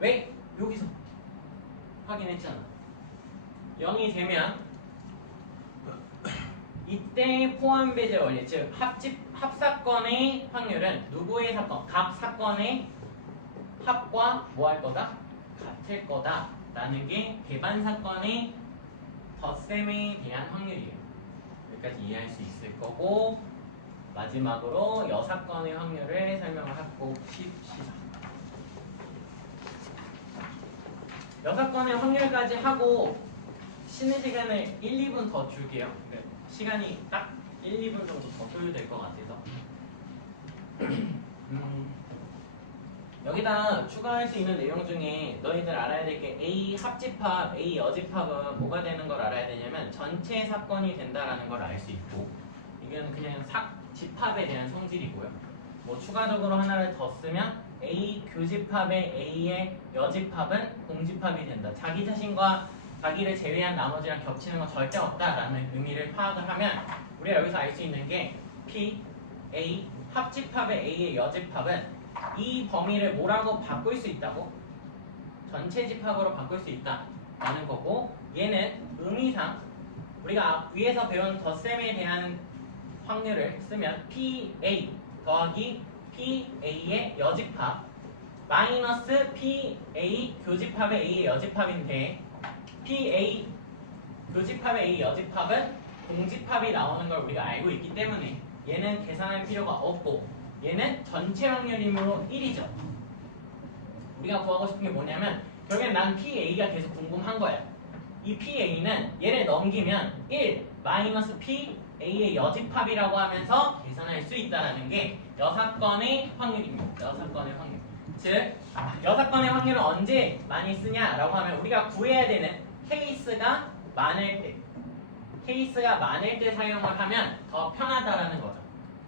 왜? 여기서 확인했잖아. 0이 되면 이때 포함배제 원리, 즉 합사건의 확률은 누구의 사건? 각 사건의 합과 뭐 할 거다? 같을 거다 라는 게 배반 사건의 덧셈에 대한 확률이에요. 여기까지 이해할 수 있을 거고, 마지막으로 여사건의 확률을 설명을 하고 싶습니다. 여사건의 확률까지 하고 쉬는 시간을 1, 2분 더 줄게요. 시간이 딱 1, 2분 정도 더 소요될 것 같아서 여기다 추가할 수 있는 내용 중에 너희들 알아야 될 게 A 합집합, A 여집합은 뭐가 되는 걸 알아야 되냐면 전체 사건이 된다라는 걸 알 수 있고, 이건 그냥 집합에 대한 성질이고요. 뭐 추가적으로 하나를 더 쓰면 A 교집합의 A의 여집합은 공집합이 된다. 자기 자신과 자기를 제외한 나머지랑 겹치는 건 절대 없다라는 의미를 파악을 하면 우리가 여기서 알 수 있는 게 P, A 합집합의 A의 여집합은 이 범위를 뭐라고 바꿀 수 있다고? 전체 집합으로 바꿀 수 있다라는 거고, 얘는 의미상 우리가 위에서 배운 덧셈에 대한 확률을 쓰면 PA 더하기 PA의 여집합 마이너스 PA 교집합의 A의 여집합인데, PA 교집합의 A 여집합은 공집합이 나오는 걸 우리가 알고 있기 때문에 얘는 계산할 필요가 없고, 얘는 전체 확률이므로 1이죠. 우리가 구하고 싶은 게 뭐냐면 결국엔 난 PA가 계속 궁금한 거야. 이 PA는 얘를 넘기면 1 마이너스 PA의 여집합이라고 하면서 계산할 수 있다는 게 여사건의 확률입니다. 여사건의 확률. 즉 여사건의 확률은 언제 많이 쓰냐라고 하면 우리가 구해야 되는 케이스가 많을 때 사용을 하면 더 편하다라는 거죠.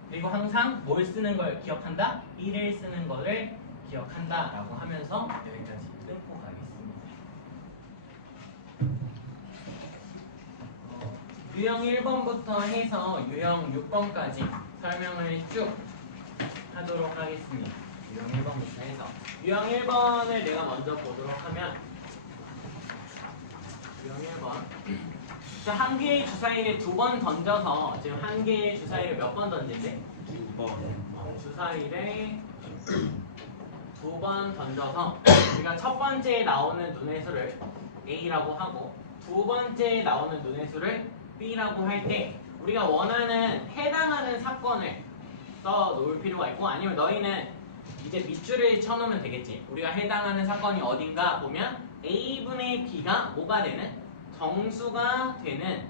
그리고 항상 뭘 쓰는 걸 기억한다? 1을 쓰는 거를 기억한다 라고 하면서 여기까지 끊고 가겠습니다. 유형 1번부터 해서 유형 6번까지 설명을 쭉 하도록 하겠습니다. 유형 1번부터 해서 유형 1번을 내가 먼저 보도록 하면, 유형 1번 한 개의 주사위를 2번 던져서, 지금 한 개의 주사위를 몇 번 던진대? 2번. 주사위를 2번 던져서 우리가 첫 번째에 나오는 눈의 수를 A라고 하고 두 번째에 나오는 눈의 수를 B라고 할 때 우리가 원하는 해당하는 사건을 써 놓을 필요가 있고, 아니면 너희는 이제 밑줄을 쳐놓으면 되겠지. 우리가 해당하는 사건이 어딘가 보면 A분의 B가 뭐가 되는? 정수가 되는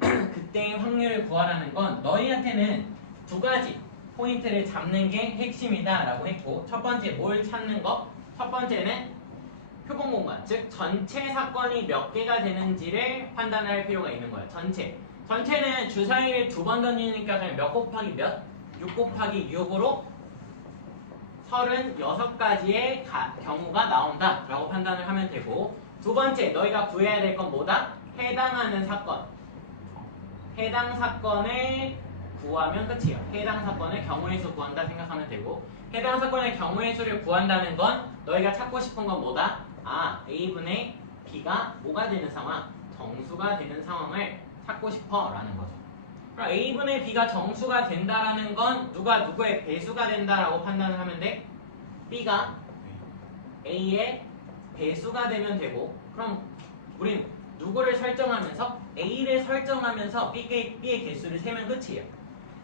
그때의 확률을 구하라는 건 너희한테는 두 가지 포인트를 잡는 게 핵심이다 라고 했고, 첫 번째 뭘 찾는 거? 첫 번째는 표본 공간, 즉 전체 사건이 몇 개가 되는지를 판단할 필요가 있는 거예요. 전체는 주사위를 2번 던지니까 그냥 몇 곱하기 몇? 6 곱하기 6으로 36가지의 경우가 나온다 라고 판단을 하면 되고, 두 번째 너희가 구해야 될 건 뭐다? 해당하는 사건. 해당 사건을 구하면 끝이에요. 해당 사건을 경우의 수 구한다 생각하면 되고, 해당 사건의 경우의 수를 구한다는 건 너희가 찾고 싶은 건 뭐다? A분의 B가 뭐가 되는 상황? 정수가 되는 상황을 찾고 싶어 라는 거죠. 그럼 A분의 B가 정수가 된다라는 건 누가 누구의 배수가 된다라고 판단을 하면 돼? B가 A의 배수가 되면 되고, 그럼 우린 누구를 설정하면서? A를 설정하면서 B의 개수를 세면 끝이에요.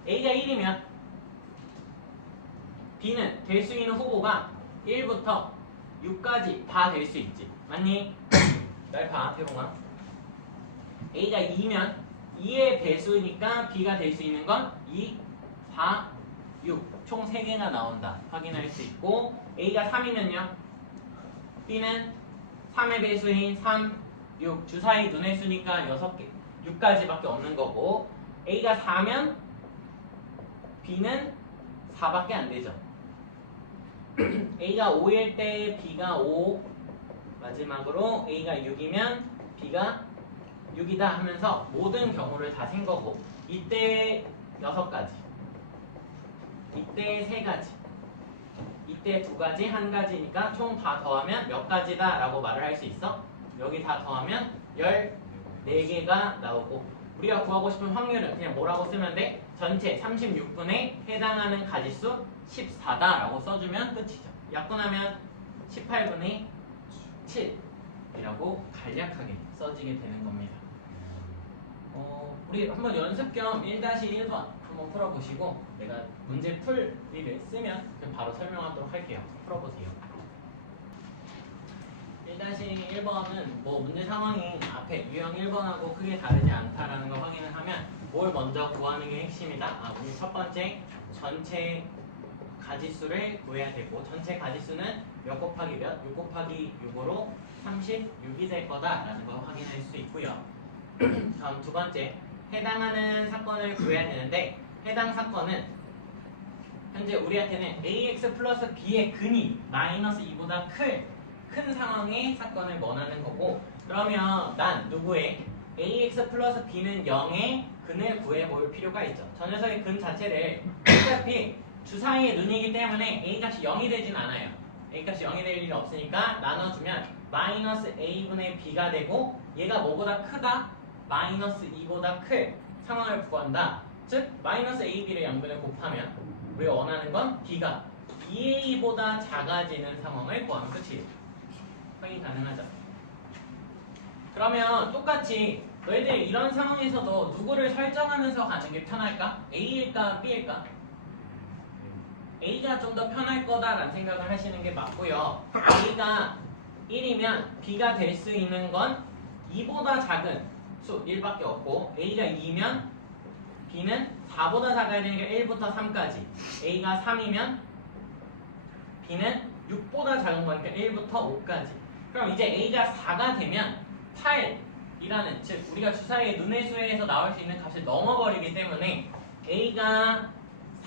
A가 1이면 B는 될 수 있는 후보가 1부터 6까지 다 될 수 있지. 맞니? 날 봐, 태봉아. A가 2면 2의 배수니까 B가 될 수 있는 건 2, 4, 6, 총 3개가 나온다 확인할 수 있고 A가 3이면요 B는 3의 배수인 3, 6 주사위 눈의 수니까 6개, 6가지밖에 없는 거고 A가 4면 B는 4밖에 안 되죠. A가 5일 때 B가 5 마지막으로 A가 6이면 B가 6이다 하면서 모든 경우를 다 센 거고 이때 6가지 이때 3가지 이때 2가지 1가지니까 총 다 더하면 몇 가지다 라고 말을 할 수 있어? 여기 다 더하면 14개가 나오고 우리가 구하고 싶은 확률은 그냥 뭐라고 쓰면 돼? 전체 36분에 해당하는 가지수 14다 라고 써주면 끝이죠. 약분하면 18분의 7이라고 간략하게 써지게 되는 겁니다. 우리 한번 연습 겸 1-1번 한번 풀어보시고 내가 문제 풀이를 쓰면 그럼 바로 설명하도록 할게요. 풀어보세요. 1-1번은 뭐 문제 상황이 앞에 유형 1번하고 크게 다르지 않다라는 걸 확인을 하면 뭘 먼저 구하는 게 핵심이다. 우리 첫 번째 전체 가지수를 구해야 되고 전체 가지수는 몇 곱하기 몇? 6 곱하기 6으로 36이 될 거다라는 걸 확인할 수 있고요. 다음 두 번째 해당하는 사건을 구해야 되는데 해당 사건은 현재 우리한테는 AX 플러스 B의 근이 마이너스 2보다 큰 상황의 사건을 원하는 거고 그러면 난 누구의 AX 플러스 B는 0의 근을 구해볼 필요가 있죠. 저 녀석의 근 자체를 어차피 주사위의 눈이기 때문에 A값이 0이 되진 않아요. A값이 0이 될 일이 없으니까 나눠주면 마이너스 A분의 B가 되고 얘가 뭐보다 크다? 마이너스 2보다 클 상황을 구한다. 즉 마이너스 AB를 양변에 곱하면 우리가 원하는 건 B가 2A보다 작아지는 상황을 구하면 끝이에요. 확인 가능하죠? 그러면 똑같이 너희들 이런 상황에서도 누구를 설정하면서 가는 게 편할까? A일까? B일까? A가 좀 더 편할 거다라는 생각을 하시는 게 맞고요. A가 1이면 B가 될 수 있는 건 2보다 작은 수 1밖에 없고 A가 2면 B는 4보다 작아야 되니까 1부터 3까지 A가 3이면 B는 6보다 작은 거니까 1부터 5까지 그럼 이제 A가 4가 되면 8이라는 즉 우리가 주사위의 눈의 수에서 나올 수 있는 값을 넘어버리기 때문에 A가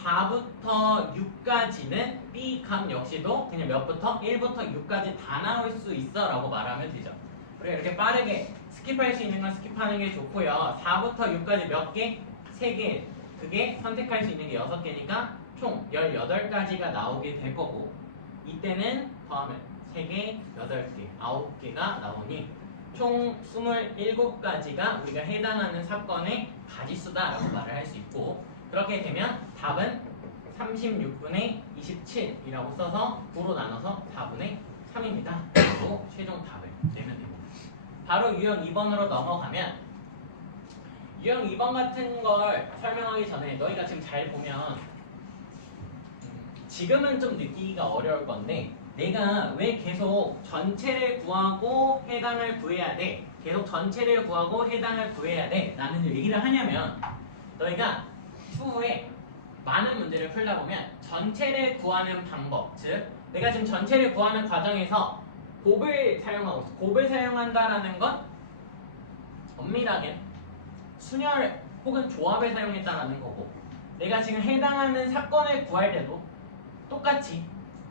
4부터 6까지는 B 값 역시도 그냥 몇부터? 1부터 6까지 다 나올 수 있어 라고 말하면 되죠. 우리가 이렇게 빠르게 스킵할 수 있는 건 스킵하는 게 좋고요. 4부터 6까지 몇 개? 3개. 그게 선택할 수 있는 게 6개니까 총 18가지가 나오게 될 거고 이때는 더하면 3개, 8개, 9개가 나오니 총 27가지가 우리가 해당하는 사건의 가지수다라고 말을 할 수 있고 그렇게 되면 답은 36분의 27이라고 써서 9로 나눠서 4분의 3입니다. 그리고 최종 답을 내면 됩니다. 바로 유형 2번으로 넘어가면 유형 2번 같은 걸 설명하기 전에 너희가 지금 잘 보면 지금은 좀 느끼기가 어려울 건데 내가 왜 계속 전체를 구하고 해당을 구해야 돼? 계속 전체를 구하고 해당을 구해야 돼? 라는 얘기를 하냐면 너희가 추후에 많은 문제를 풀다 보면 전체를 구하는 방법 즉 내가 지금 전체를 구하는 과정에서 곱을 사용하고 있어. 곱을 사용한다라는 건 엄밀하게 순열 혹은 조합을 사용했다라는 거고 내가 지금 해당하는 사건을 구할 때도 똑같이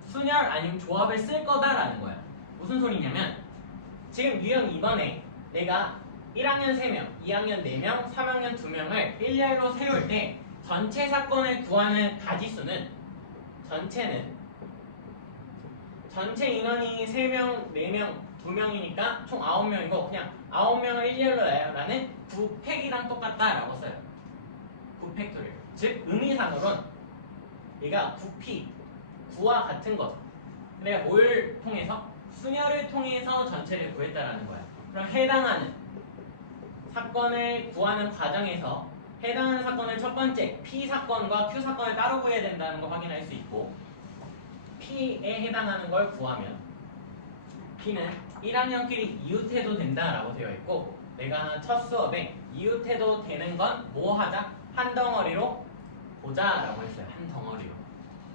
순열 아니면 조합을 쓸 거다라는 거야. 무슨 소리냐면 지금 유형 2번에 내가 1학년 3명, 2학년 4명, 3학년 2명을 일렬로 세울 때 전체 사건을 구하는 가지수는 전체 인원이 3명, 4명, 2명이니까 총 9명이고 그냥 9명을 일렬로 나열하는 9팩이랑 똑같다라고 써요. 9팩토리얼. 즉 의미상으론 얘가 9P, 9와 같은 거죠. 내가 뭘 통해서? 순열을 통해서 전체를 구했다라는 거야. 그럼 해당하는 사건을 구하는 과정에서 해당하는 사건을 첫 번째 P 사건과 Q 사건을 따로 구해야 된다는 걸 확인할 수 있고 P에 해당하는 걸 구하면 P는 1학년끼리 이웃해도 된다라고 되어 있고 내가 첫 수업에 이웃해도 되는 건 뭐 하자? 한 덩어리로 보자라고 했어요. 한 덩어리로.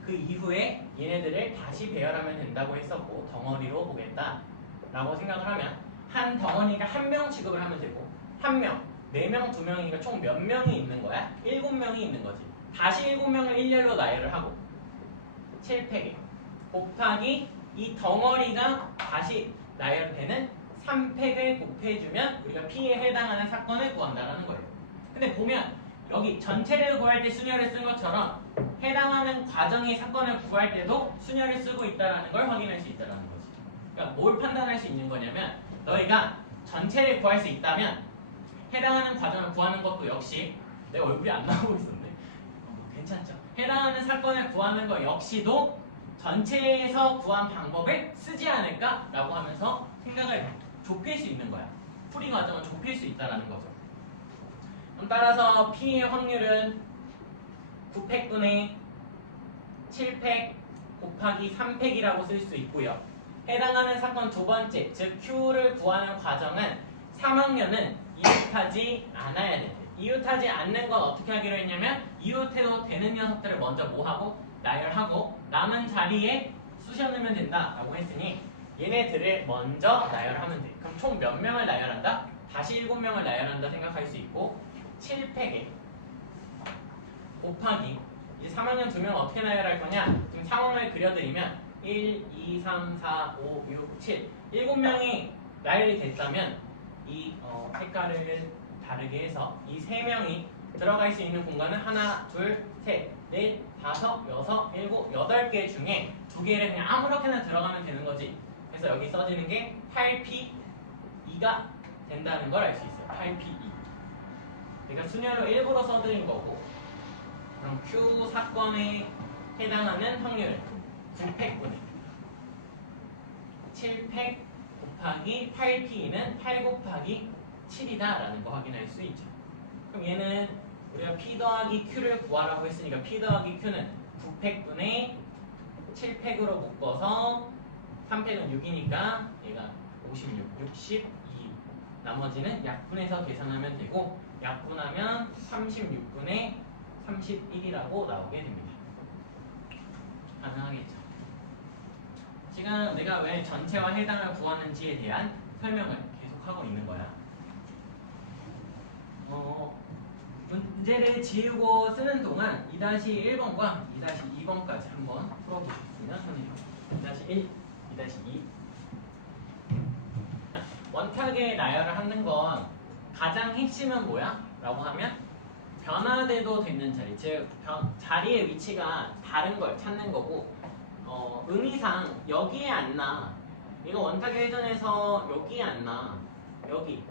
그 이후에 얘네들을 다시 배열하면 된다고 했었고 덩어리로 보겠다라고 생각을 하면 한 덩어리니까 한 명 취급을 하면 되고 한 명, 4명, 2명이니까 총 몇 명이 있는 거야? 7명이 있는 거지. 다시 7명을 일렬로 나열을 하고 7팩에 곱하기 이 덩어리가 다시 나열되는 3팩을 곱해주면 우리가 P에 해당하는 사건을 구한다는 거예요. 근데 보면 여기 전체를 구할 때 순열을 쓴 것처럼 해당하는 과정의 사건을 구할 때도 순열을 쓰고 있다는 걸 확인할 수 있다는 거지. 그러니까 뭘 판단할 수 있는 거냐면 너희가 전체를 구할 수 있다면 해당하는 과정을 구하는 것도 역시 내 얼굴이 안 나오고 있었네. 괜찮죠? 해당하는 사건을 구하는 것 역시도 전체에서 구한 방법을 쓰지 않을까라고 하면서 생각을 좁힐 수 있는 거야. 풀이 과정을 좁힐 수 있다는 거죠. 그럼 따라서 P의 확률은 9팩분의 7팩 곱하기 3팩이라고 쓸 수 있고요. 해당하는 사건 두 번째, 즉 Q를 구하는 과정은 3학년은 이웃하지 않아야 돼. 이웃하지 않는 건 어떻게 하기로 했냐면 이웃해도 되는 녀석들을 먼저 뭐하고 나열하고 남은 자리에 쑤셔 넣으면 된다라고 했으니 얘네들을 먼저 나열하면 돼. 그럼 총 몇 명을 나열한다? 다시 7명을 나열한다 생각할 수 있고 7팩에 곱하기 이제 3학년 2명 어떻게 나열할 거냐? 지금 상황을 그려드리면 1, 2, 3, 4, 5, 6, 7 7명이 나열이 됐다면 이 색깔을 다르게 해서 이 3명이 들어갈 수 있는 공간은 하나, 둘, 셋, 넷, 다섯, 여섯, 일곱, 8개 중에 2개를 그냥 아무렇게나 들어가면 되는 거지. 그래서 여기 써지는 게 8P2가 된다는 걸 알 수 있어요. 8P2. 그러니까 순열로 일부러 써드린 거고 그럼 Q 사건에 해당하는 확률은 9팩분의 7팩 곱하기 8P는 8 곱하기 7이다 라는 거 확인할 수 있죠. 그럼 얘는 우리가 P 더하기 Q를 구하라고 했으니까 P 더하기 Q는 9팩분의 7팩으로 묶어서 3팩은 6이니까 얘가 56, 62 나머지는 약분해서 계산하면 되고 약분하면 36분의 31이라고 나오게 됩니다. 가능하겠죠? 지금 내가 왜 전체와 해당을 구하는지에 대한 설명을 계속하고 있는 거야. 문제를 지우고 쓰는 동안 2-1번과 2-2번까지 한번 풀어보셨으면 하네요. 2-1, 2-2 원탁에 나열을 하는 건 가장 핵심은 뭐야? 라고 하면 변화돼도 되는 자리, 즉 자리의 위치가 다른 걸 찾는 거고 의미상 여기에 안 나. 이거 원탁의 회전에서 여기에 안 나. 여기,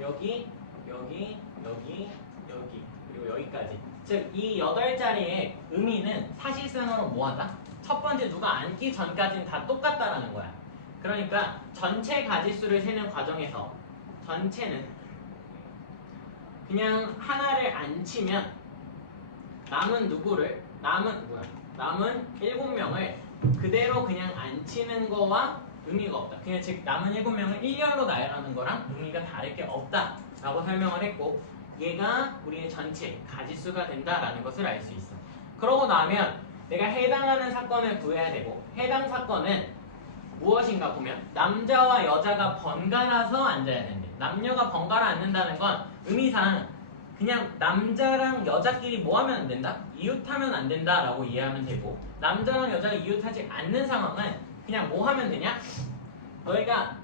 여기, 여기, 여기, 여기, 그리고 여기까지. 즉 이 8자리의 의미는 사실상으로 뭐하다? 첫 번째 누가 앉기 전까지는 다 똑같다라는 거야. 그러니까 전체 가지수를 세는 과정에서 전체는 그냥 하나를 안 치면 남은 누구를 남은 7명을 그대로 그냥 안 치는 거와 의미가 없다. 그냥 즉 남은 7명을 일렬로 나열하는 거랑 의미가 다를 게 없다라고 설명을 했고 얘가 우리의 전체 가지수가 된다라는 것을 알 수 있어. 그러고 나면 내가 해당하는 사건을 구해야 되고 해당 사건은 무엇인가 보면 남자와 여자가 번갈아서 앉아야 된대. 남녀가 번갈아 앉는다는 건 의미상 그냥 남자랑 여자끼리 뭐 하면 안 된다? 이웃하면 안 된다라고 이해하면 되고 남자랑 여자가 이웃하지 않는 상황은 그냥 뭐 하면 되냐? 너희가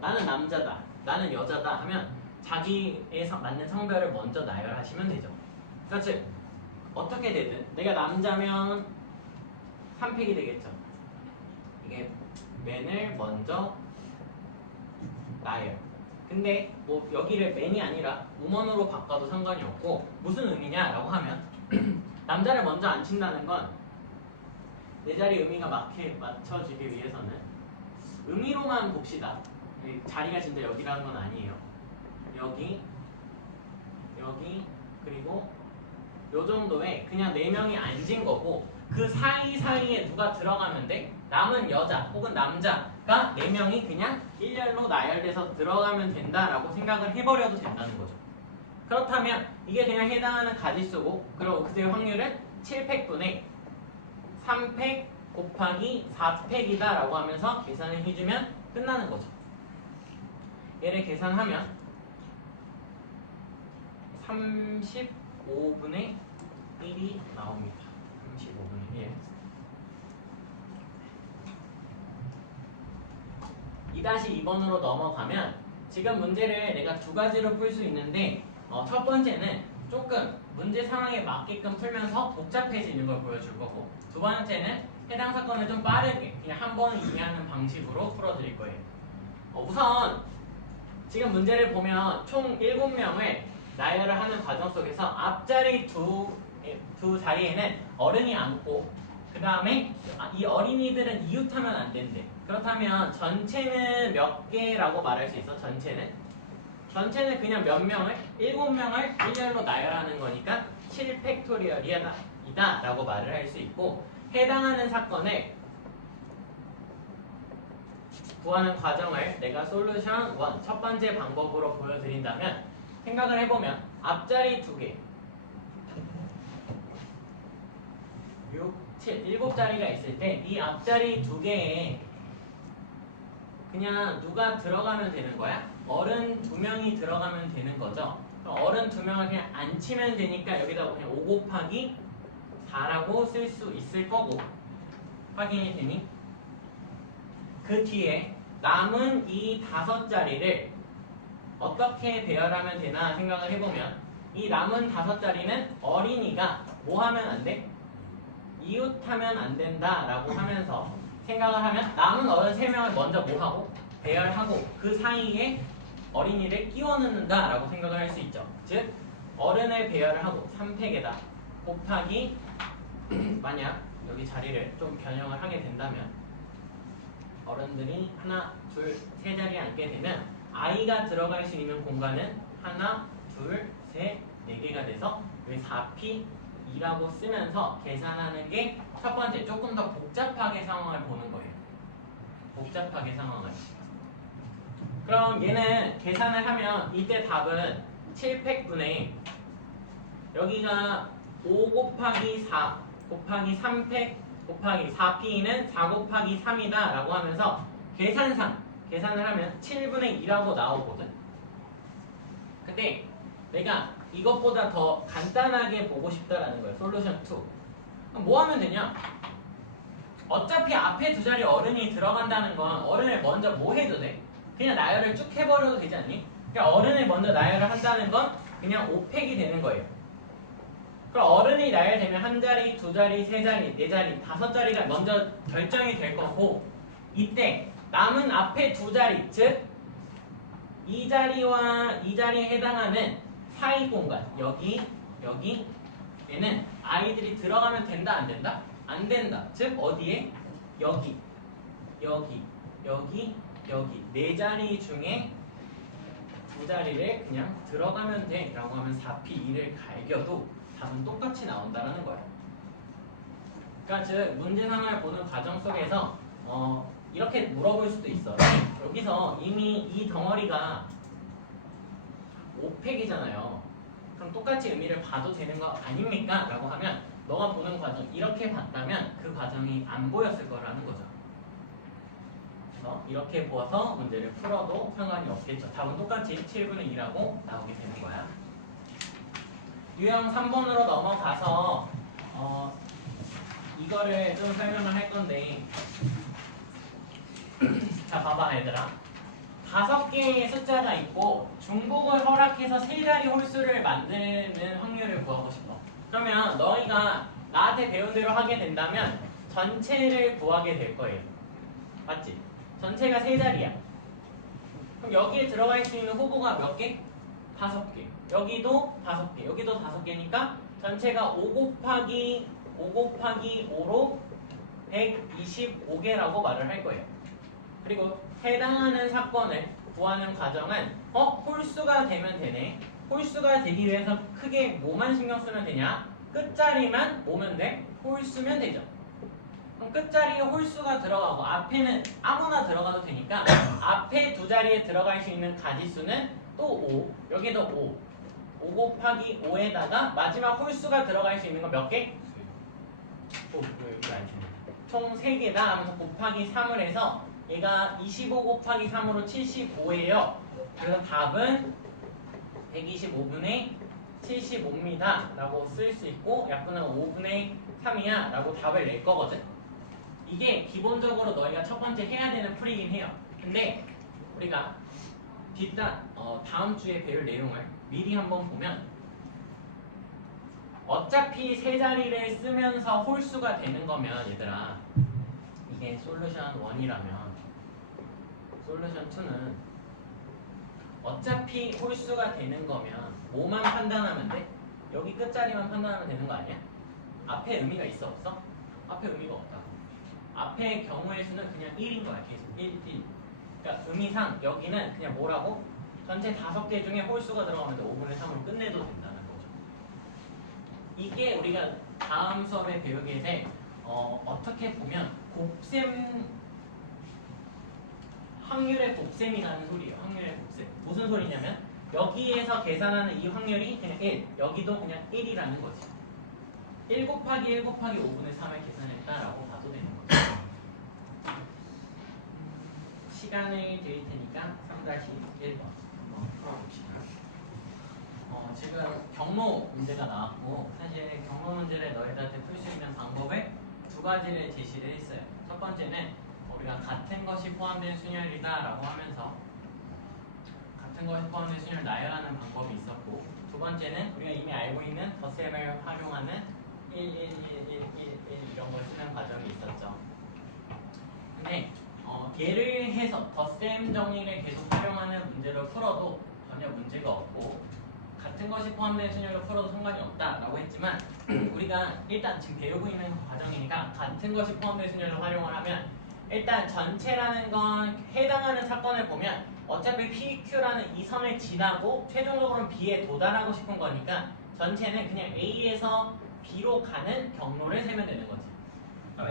나는 남자다, 나는 여자다 하면 자기에 맞는 성별을 먼저 나열하시면 되죠. 그러니까 즉 어떻게 되든 내가 남자면 3팩이 되겠죠. 이게 맨을 먼저 나열. 근데 뭐 여기를 맨이 아니라 우먼으로 바꿔도 상관이 없고 무슨 의미냐라고 하면 남자를 먼저 안 친다는 건 내 자리 의미가 맞춰지기 위해서는 의미로만 봅시다. 자리가 진짜 여기라는 건 아니에요. 여기, 여기, 그리고 요 정도에 그냥 4명이 앉은 거고 그 사이사이에 누가 들어가면 돼? 남은 여자 혹은 남자가 4명이 그냥 일렬로 나열돼서 들어가면 된다라고 생각을 해버려도 된다는 거죠. 그렇다면 이게 그냥 해당하는 가지수고 그리고 그의 확률은 7팩분의 3팩 곱하기 4팩이다 라고 하면서 계산을 해주면 끝나는 거죠. 얘를 계산하면 35분의 1이 나옵니다. 35분의 1. 2-2번으로 넘어가면 지금 문제를 내가 두 가지로 풀 수 있는데 첫 번째는 조금 문제 상황에 맞게끔 풀면서 복잡해지는 걸 보여줄 거고 두 번째는 해당 사건을 좀 빠르게 그냥 한 번에 이해하는 방식으로 풀어드릴 거예요. 우선 지금 문제를 보면 총 7명을 나열을 하는 과정 속에서 앞자리 두 자리에는 어른이 앉고 그 다음에 이 어린이들은 이웃하면 안 된대. 그렇다면 전체는 몇 개라고 말할 수 있어? 전체는 그냥 몇 명을? 7명을 일렬로 나열하는 거니까 7팩토리얼이다 라고 말을 할 수 있고 해당하는 사건을 구하는 과정을 내가 솔루션 1 첫 번째 방법으로 보여드린다면 생각을 해보면 앞자리 2개 6, 7, 7자리가 있을 때 이 앞자리 2개에 그냥 누가 들어가면 되는 거야? 어른 2명이 들어가면 되는 거죠. 어른 2명을 그냥 안 치면 되니까 여기다 그냥 5 곱하기 4라고 쓸 수 있을 거고 확인이 되니? 그 뒤에 남은 이 5자리를 어떻게 배열하면 되나 생각을 해보면 이 남은 5자리는 어린이가 뭐 하면 안 돼? 이웃하면 안 된다 라고 하면서 생각을 하면 남은 어른 3명을 먼저 뭐 하고? 배열하고 그 사이에 어린이를 끼워 넣는다 라고 생각을 할 수 있죠. 즉 어른을 배열을 하고 3팩에다 곱하기 만약 여기 자리를 좀 변형을 하게 된다면 어른들이 하나, 둘, 세 자리에 앉게 되면 아이가 들어갈 수 있는 공간은 하나, 둘, 셋, 네 개가 돼서 여기 4P2라고 쓰면서 계산하는 게 첫 번째 조금 더 복잡하게 상황을 보는 거예요. 복잡하게 상황을. 그럼 얘는 계산을 하면 이때 답은 7팩분의 여기가 5 곱하기 4 곱하기 3팩 곱하기 4P는 4 곱하기 3이다 라고 하면서 계산을 하면 7분의 2라고 나오거든. 근데 내가 이것보다 더 간단하게 보고 싶다라는 거예요. 솔루션 2. 그럼 뭐 하면 되냐? 어차피 앞에 두 자리 어른이 들어간다는 건 어른을 먼저 뭐 해도 돼? 그냥 나열을 쭉 해버려도 되지 않니? 그러니까 어른을 먼저 나열을 한다는 건 그냥 5팩이 되는 거예요. 그럼 어른이 나열되면 한 자리, 두 자리, 세 자리, 네 자리, 5자리가 먼저 결정이 될 거고 이때 남은 앞에 두 자리, 즉 이 자리와 이 자리에 해당하는 사이 공간 여기에는 아이들이 들어가면 된다 안 된다? 안 된다. 즉 어디에? 여기 네 자리 중에 두 자리를 그냥 들어가면 돼 라고 하면 4P2를 갈겨도 답은 똑같이 나온다는 거야. 그러니까 즉 문제 상황을 보는 과정 속에서 이렇게 물어볼 수도 있어. 여기서 이미 이 덩어리가 5팩이잖아요. 그럼 똑같이 의미를 봐도 되는 거 아닙니까? 라고 하면 너가 보는 과정 이렇게 봤다면 그 과정이 안 보였을 거라는 거죠. 그래서 이렇게 보아서 문제를 풀어도 상관이 없겠죠. 답은 똑같이 7분의 2라고 나오게 되는 거야. 유형 3번으로 넘어가서 이거를 좀 설명을 할 건데 자 봐봐 얘들아 5개의 숫자가 있고 중복을 허락해서 세 자리 홀수를 만드는 확률을 구하고 싶어. 그러면 너희가 나한테 배운 대로 하게 된다면 전체를 구하게 될 거예요. 맞지? 전체가 세 자리야. 그럼 여기에 들어갈 수 있는 후보가 몇 개? 5개. 여기도 5개. 여기도 5개니까 전체가 5 곱하기 5로 125개라고 말을 할 거예요. 그리고 해당하는 사건을 구하는 과정은 홀수가 되면 되네. 홀수가 되기 위해서 크게 뭐만 신경 쓰면 되냐? 끝자리만 오면 돼. 홀수면 되죠. 그럼 끝자리에 홀수가 들어가고 앞에는 아무나 들어가도 되니까 앞에 두 자리에 들어갈 수 있는 가지수는 또 5, 여기도 5. 5 곱하기 5에다가 마지막 홀수가 들어갈 수 있는 건 몇 개? 총 3개다 하면서 곱하기 3을 해서 얘가 25 곱하기 3으로 75예요. 그래서 답은 125분의 75입니다 라고 쓸 수 있고 약분은 5분의 3이야 라고 답을 낼 거거든. 이게 기본적으로 너희가 첫 번째 해야 되는 풀이긴 해요. 근데 우리가 다음 주에 배울 내용을 미리 한번 보면 어차피 세 자리를 쓰면서 홀수가 되는 거면 얘들아 이게 솔루션 1이라면 솔루션 2는 어차피 홀수가 되는 거면 뭐만 판단하면 돼? 여기 끝자리만 판단하면 되는 거 아니야? 앞에 의미가 있어 없어? 앞에 의미가 없다. 앞의 경우의 수는 그냥 1인 거야. 계속 1, 1. 그러니까 의미상 여기는 그냥 뭐라고? 전체 5개 중에 홀수가 들어가면 5분의 3으로 끝내도 된다는 거죠. 이게 우리가 다음 수업에 배우게 될 어떻게 보면 곱셈 확률의 곱셈이라는 소리예요. 확률의 곱셈. 무슨 소리냐면 여기에서 계산하는 이 확률이 그냥 1, 여기도 그냥 1이라는 거지. 1 곱하기 1 곱하기 5분의 3을 계산했다라고 봐도 되는 거죠. 시간을 드릴 테니까 3-1번 한번 풀어봅시다. 지금 경로 문제가 나왔고 사실 경로 문제를 너희들한테 풀 수 있는 방법을 2가지를 제시를 했어요. 첫 번째는 우리가 같은 것이 포함된 순열이다 라고 하면서 같은 것이 포함된 순열을 나열하는 방법이 있었고, 두 번째는 우리가 이미 알고 있는 덧셈을 활용하는 1, 1, 1, 1, 1, 1 이런 걸 쓰는 과정이 있었죠. 근데 예를 해서 덧셈 정리를 계속 활용하는 문제를 풀어도 전혀 문제가 없고 같은 것이 포함된 순열을 풀어도 상관이 없다라고 했지만 우리가 일단 지금 배우고 있는 과정이니까 같은 것이 포함된 순열을 활용을 하면 일단 전체라는 건 해당하는 사건을 보면 어차피 PQ라는 이 선을 지나고 최종적으로는 B에 도달하고 싶은 거니까 전체는 그냥 A에서 B로 가는 경로를 세면 되는 거지.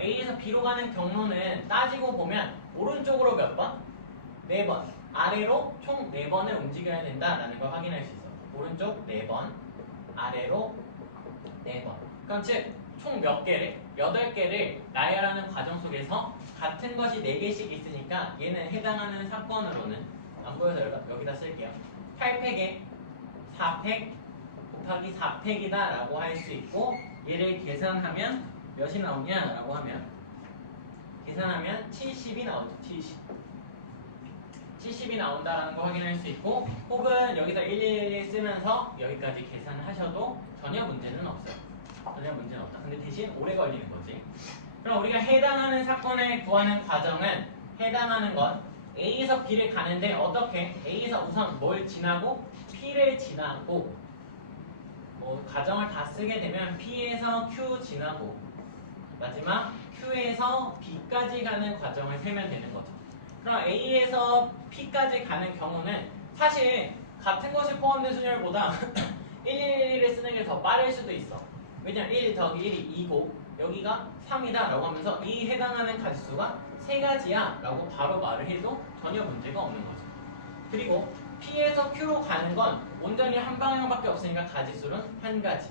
A에서 B로 가는 경로는 따지고 보면 오른쪽으로 몇 번? 4번. 아래로 총 4번을 움직여야 된다라는 걸 확인할 수 있어. 오른쪽 4번, 아래로 4번. 그럼 즉 총 몇 개를? 8개를 나열하는 과정 속에서 같은 것이 4개씩 있으니까 얘는 해당하는 사건으로는 안 보여서 여기다 쓸게요. 8팩에 4팩 곱하기 4팩이다 라고 할 수 있고 얘를 계산하면 몇이 나오냐 라고 하면 계산하면 70이 나오죠. 70이 나온다라는 거 확인할 수 있고 혹은 여기서 111 쓰면서 여기까지 계산하셔도 전혀 문제는 없어요. 전혀 문제는 없다. 근데 대신 오래 걸리는 거지. 그럼 우리가 해당하는 사건을 구하는 과정은 해당하는 건 A에서 B를 가는데 어떻게? A에서 우선 뭘 지나고 P를 지나고 과정을 다 쓰게 되면 P에서 Q 지나고 마지막 Q에서 B까지 가는 과정을 세면 되는 거죠. 그럼 A에서 P까지 가는 경우는 사실 같은 것이 포함된 순열보다 111을 쓰는 게 더 빠를 수도 있어. 왜냐면 1 더하기 1이 2고 여기가 3이다 라고 하면서 이 해당하는 가지수가 3가지야 라고 바로 말을 해도 전혀 문제가 없는 거죠. 그리고 P에서 Q로 가는 건 온전히 한 방향밖에 없으니까 가지수는 1가지.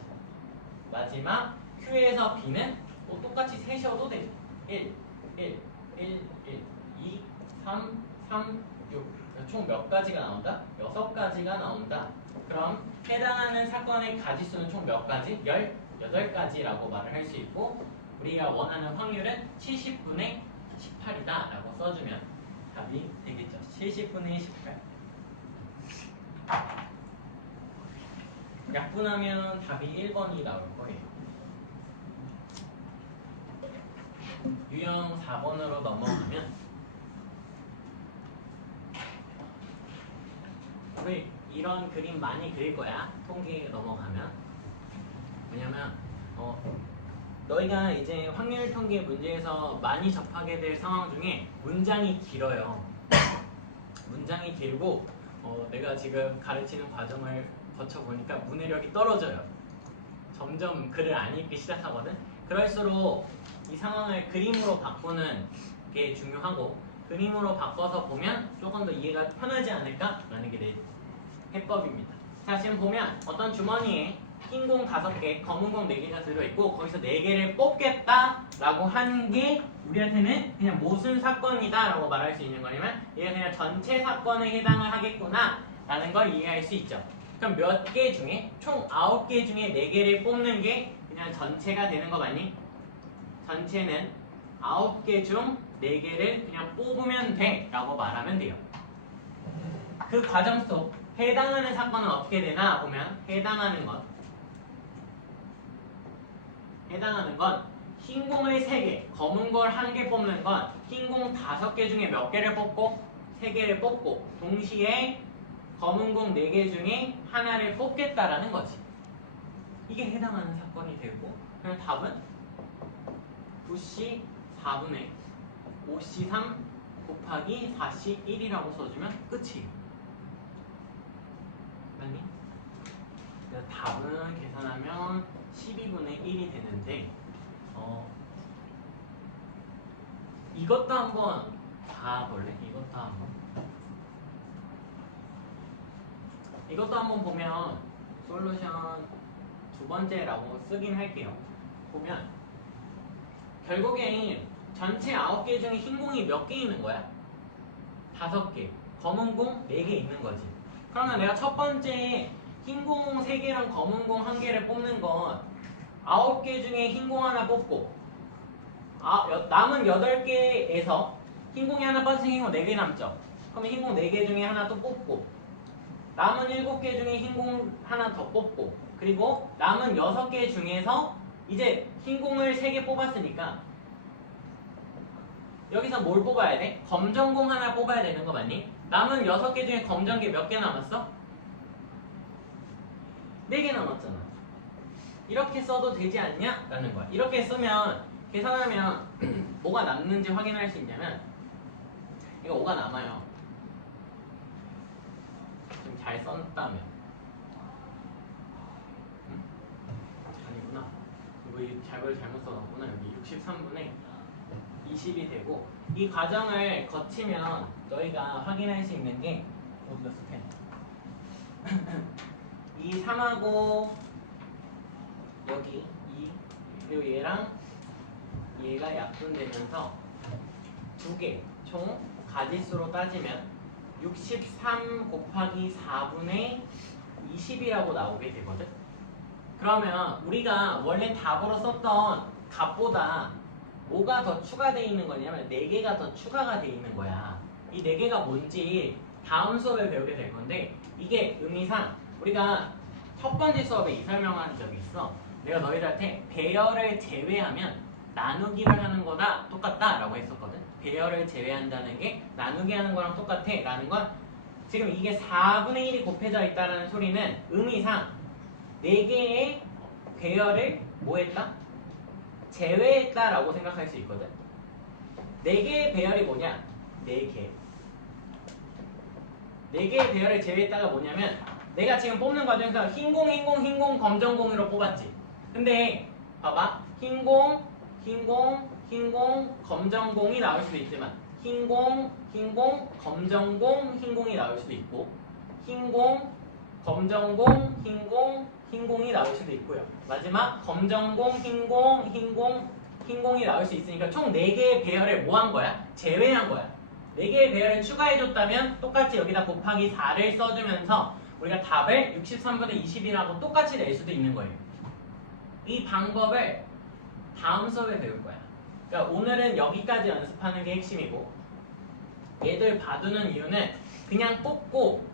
마지막 Q에서 B는 또 똑같이 세셔도 되죠. 1, 1, 1, 1, 2, 3, 3, 6. 총 몇 가지가 나온다? 6가지가 나온다. 그럼 해당하는 사건의 가지수는 총 몇 가지? 18가지라고 말을 할 수 있고 우리가 원하는 확률은 70분의 18이다 라고 써주면 답이 되겠죠. 70분의 18. 약분하면 답이 1번이 나올 거예요. 유형 4번으로 넘어가면 우리 이런 그림 많이 그릴 거야. 통계 넘어가면. 왜냐면 너희가 이제 확률 통계 문제에서 많이 접하게 될 상황 중에 문장이 길어요. 문장이 길고 내가 지금 가르치는 과정을 거쳐보니까 문해력이 떨어져요. 점점 글을 안 읽기 시작하거든. 그럴수록 이 상황을 그림으로 바꾸는 게 중요하고 그림으로 바꿔서 보면 조금 더 이해가 편하지 않을까라는 게 내 해법입니다. 자, 지금 보면 어떤 주머니에 흰 공 5개, 검은 공 4개가 들어있고 거기서 4개를 뽑겠다라고 한 게 우리한테는 그냥 무슨 사건이다 라고 말할 수 있는 거냐면 얘가 그냥 전체 사건에 해당을 하겠구나 라는 걸 이해할 수 있죠. 그럼 몇 개 중에 총 9개 중에 4개를 뽑는 게 그냥 전체가 되는 거 맞니? 전체는 9개 중 4개를 그냥 뽑으면 돼 라고 말하면 돼요. 그 과정 속 해당하는 사건은 어떻게 되나 보면 해당하는 건 흰 공을 3개, 검은 걸 1개 뽑는 건 흰 공 5개 중에 몇 개를 뽑고 3개를 뽑고 동시에 검은 공 4개 중에 하나를 뽑겠다라는 거지. 이게 해당하는 사건이 되고 그럼 답은 9C 4분의 5C 3 곱하기 4C 1이라고 써주면 끝이에요. 맞니? 답은 계산하면 12분의 1이 되는데 이것도 한번 봐볼래? 이것도 한번 보면 솔루션 두 번째라고 쓰긴 할게요. 보면 결국엔 전체 9개 중에 흰 공이 몇 개 있는 거야? 5개, 검은 공 4개 있는 거지. 그러면 내가 첫 번째 흰 공 3개랑 검은 공 1개를 뽑는 건 9개 중에 흰 공 하나 뽑고 남은 8개에서 흰 공이 하나 빠져서 흰 공 4개 남죠? 그러면 흰 공 4개 중에 하나 또 뽑고 남은 7개 중에 흰 공 하나 더 뽑고 그리고 남은 6개 중에서 이제 흰 공을 3개 뽑았으니까 여기서 뭘 뽑아야 돼? 검정공 하나 뽑아야 되는 거 맞니? 남은 6개 중에 검정개 몇 개 남았어? 4개 남았잖아. 이렇게 써도 되지 않냐? 라는 거야. 이렇게 쓰면 계산하면 뭐가 남는지 확인할 수 있냐면 이거 5가 남아요. 좀 잘 썼다면 응? 아니구나. 이거 잘못 써놨구나. 여기 63분의 20이 되고 이 과정을 거치면 너희가 확인할 수 있는 게 어디 갔어 펜? 이 3하고 여기 2 그리고 얘랑 얘가 약분되면서 2개 총 가지수로 따지면 63 곱하기 4분의 20이라고 나오게 되거든. 그러면 우리가 원래 답으로 썼던 값보다 뭐가 더 추가되어 있는 거냐면 4개가 더 추가가 되어 있는 거야. 이 4개가 뭔지 다음 수업에 배우게 될 건데 이게 의미상 우리가 첫 번째 수업에 이 설명한 적이 있어. 내가 너희들한테 배열을 제외하면 나누기를 하는 거나 똑같다 라고 했었거든. 배열을 제외한다는 게 나누기 하는 거랑 똑같아 라는 건 지금 이게 4분의 1이 곱해져 있다는 소리는 의미상 4개의 배열을 뭐 했다? 제외했다 라고 생각할 수 있거든. 4개의 배열이 뭐냐? 4개. 4개의 배열을 제외했다가 뭐냐면 내가 지금 뽑는 과정에서 흰공, 흰공, 흰공, 검정공으로 뽑았지. 근데 봐봐. 흰공, 흰공, 흰공, 검정공이 나올 수도 있지만 흰공, 흰공, 검정공, 흰공이 나올 수도 있고 흰공, 검정공, 흰공, 흰공이 나올 수도 있고요. 마지막 검정공, 흰공, 흰공, 흰공이 나올 수 있으니까 총 4개의 배열을 뭐 한 거야? 제외한 거야. 4개의 배열을 추가해줬다면 똑같이 여기다 곱하기 4를 써주면서 우리가 답을 63분의 20이라고 똑같이 낼 수도 있는 거예요. 이 방법을 다음 수업에 배울 거야. 그러니까 오늘은 여기까지 연습하는 게 핵심이고 얘들 봐두는 이유는 그냥 뽑고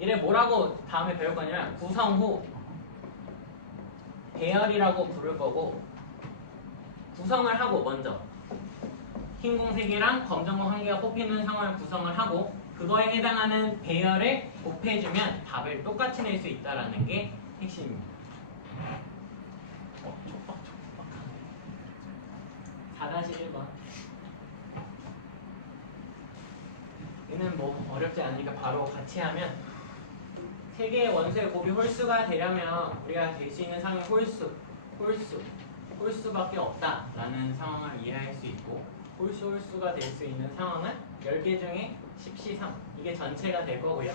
얘를 뭐라고 다음에 배울 거냐면 구성 후 배열이라고 부를 거고 구성을 하고 먼저 흰공 3개랑 검정공 1개가 뽑히는 상황을 구성을 하고 그거에 해당하는 배열을 곱해주면 답을 똑같이 낼 수 있다는 게 핵심입니다. 촉박하네. 4-1번 얘는 뭐 어렵지 않으니까 바로 같이 하면 3개의 원소의 곱이 홀수가 되려면 우리가 될 수 있는 상황이 홀수밖에 없다라는 상황을 이해할 수 있고 홀수가 될 수 있는 상황은 10개 중에 10C3 이게 전체가 될 거고요.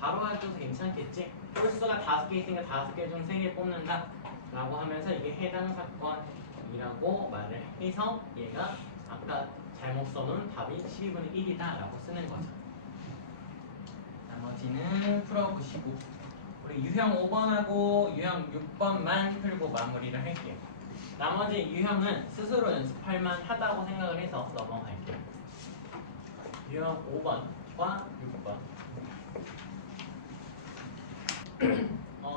바로 해줘도 괜찮겠지? 홀수가 5개 있으니까 5개 중 3개 뽑는다 라고 하면서 이게 해당 사건이라고 말을 해서 얘가 아까 잘못 써놓은 답이 12분의 1이다 라고 쓰는 거죠. 나머지는 풀어보시고 우리 유형 5번하고 유형 6번만 풀고 마무리를 할게요. 나머지 유형은 스스로 연습할 만하다고 생각을 해서 넘어갈게요. 유형 5번과 6번.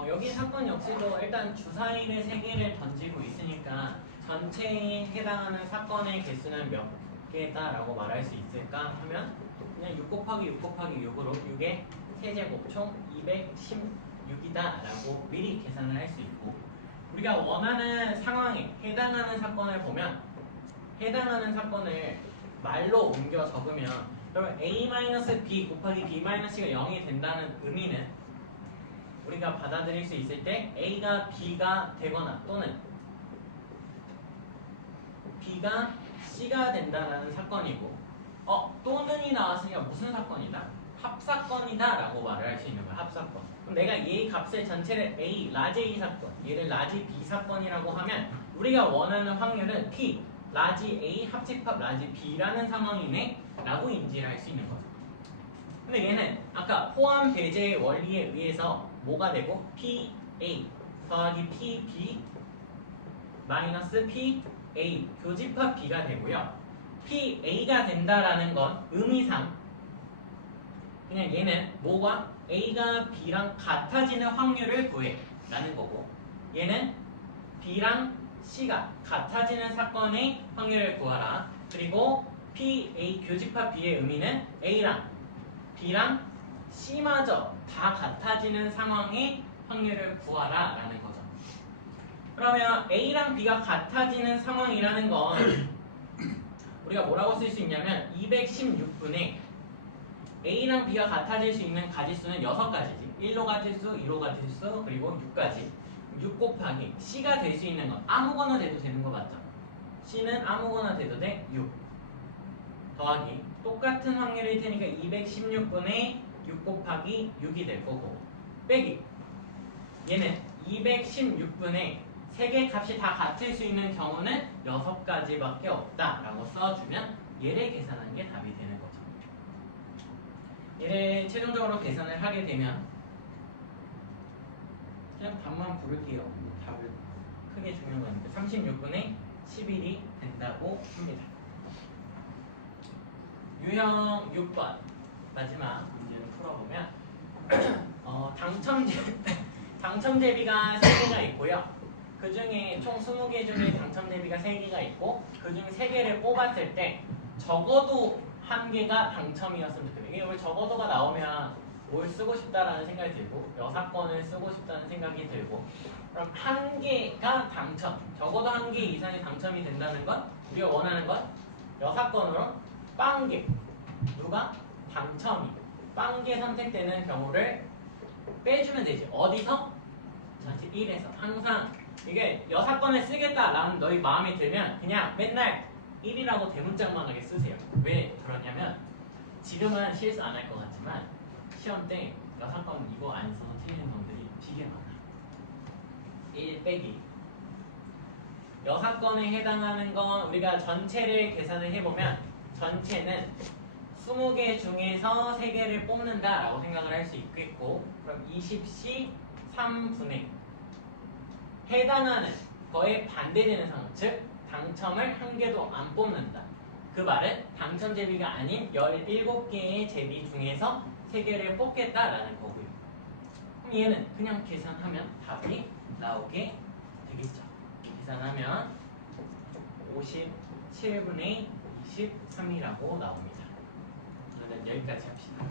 여기 사건 역시도 일단 주사위를 3개를 던지고 있으니까 전체에 해당하는 사건의 개수는 몇 개다라고 말할 수 있을까 하면 그냥 6 곱하기 6 곱하기 6으로 6의 세제곱 총 216이다 라고 미리 계산을 할 수 있고, 우리가 원하는 상황에 해당하는 사건을 보면 해당하는 사건을 말로 옮겨 적으면 그러면 a-b 곱하기 b-c가 0이 된다는 의미는 우리가 받아들일 수 있을 때 a가 b가 되거나 또는 b가 c가 된다는 사건이고, 또는이 나왔으니까 무슨 사건이다? 합사건이다 라고 말을 할 수 있는 거야. 합사건. 그럼 내가 얘 값을 전체를 a, 라지 a 사건, 얘를 라지 b 사건이라고 하면 우리가 원하는 확률은 p, 라지 a 합집합 라지 b라는 상황이네 라고 인지를 할 수 있는 거죠. 근데 얘는 아까 호환 배제의 원리에 의해서 뭐가 되고 pa 더하기 pb 마이너스 pa 교집합 b가 되고요. pa가 된다라는 건 의미상 그냥 얘는 뭐가 a가 b랑 같아지는 확률을 구해 라는 거고, 얘는 b랑 c가 같아지는 사건의 확률을 구하라. 그리고 pa 교집합 b의 의미는 a랑 b랑 c마저 다 같아지는 상황의 확률을 구하라 라는 거죠. 그러면 a랑 b가 같아지는 상황이라는 건 우리가 뭐라고 쓸 수 있냐면 216분의 a랑 b가 같아질 수 있는 가지수는 6가지지. 1로 가질 수, 2로 가질 수, 그리고 6까지. 6 곱하기 c가 될 수 있는 건 아무거나 돼도 되는 거 맞죠? c는 아무거나 돼도 돼. 6 더하기 똑같은 확률일 테니까 216분의 6 곱하기 6이 될 거고, 빼기 얘는 216분의 3개 값이 다 같을 수 있는 경우는 6가지밖에 없다 라고 써주면 얘를 계산하는 게 답이 되는 거죠. 얘를 최종적으로 계산을 하게 되면 그냥 답만 부를게요. 답을 크게 중요한 거니까 36분의 11이 된다고 합니다. 유형 6번 마지막 문제를 풀어보면 당첨 대비가 3개가 있고요. 그 중에 총 20개 중에 당첨 대비가 3개가 있고 그 중 3개를 뽑았을 때 적어도 1개가 당첨이었으면 좋겠어요. 이게 왜 적어도가 나오면 뭘 쓰고 싶다라는 생각이 들고 여사건을 쓰고 싶다는 생각이 들고, 그럼 1개가 당첨, 적어도 1개 이상이 당첨이 된다는 건 우리가 원하는 건 여사건으로 빵개, 누가? 당첨이 빵개 선택되는 경우를 빼주면 되지. 어디서? 전체 1에서. 항상 이게 여사건을 쓰겠다라는 너희 마음이 들면 그냥 맨날 1이라고 대문짝만하게 쓰세요. 왜 그러냐면 지금은 실수 안 할 것 같지만 시험 때 여사건 이거 안 써서 틀리는 놈들이 되게 많아. 1 빼기 여사건에 해당하는 건 우리가 전체를 계산을 해보면 전체는 20개 중에서 3개를 뽑는다 라고 생각을 할 수 있겠고, 그럼 20시 3분의 해당하는 거에 반대되는 상황, 즉 당첨을 1개도 안 뽑는다. 그 말은 당첨 제비가 아닌 17개의 제비 중에서 3개를 뽑겠다라는 거고요. 그럼 얘는 그냥 계산하면 답이 나오게 되겠죠. 계산하면 57분의 23이라고 나옵니다. 오늘은 여기까지 합시다.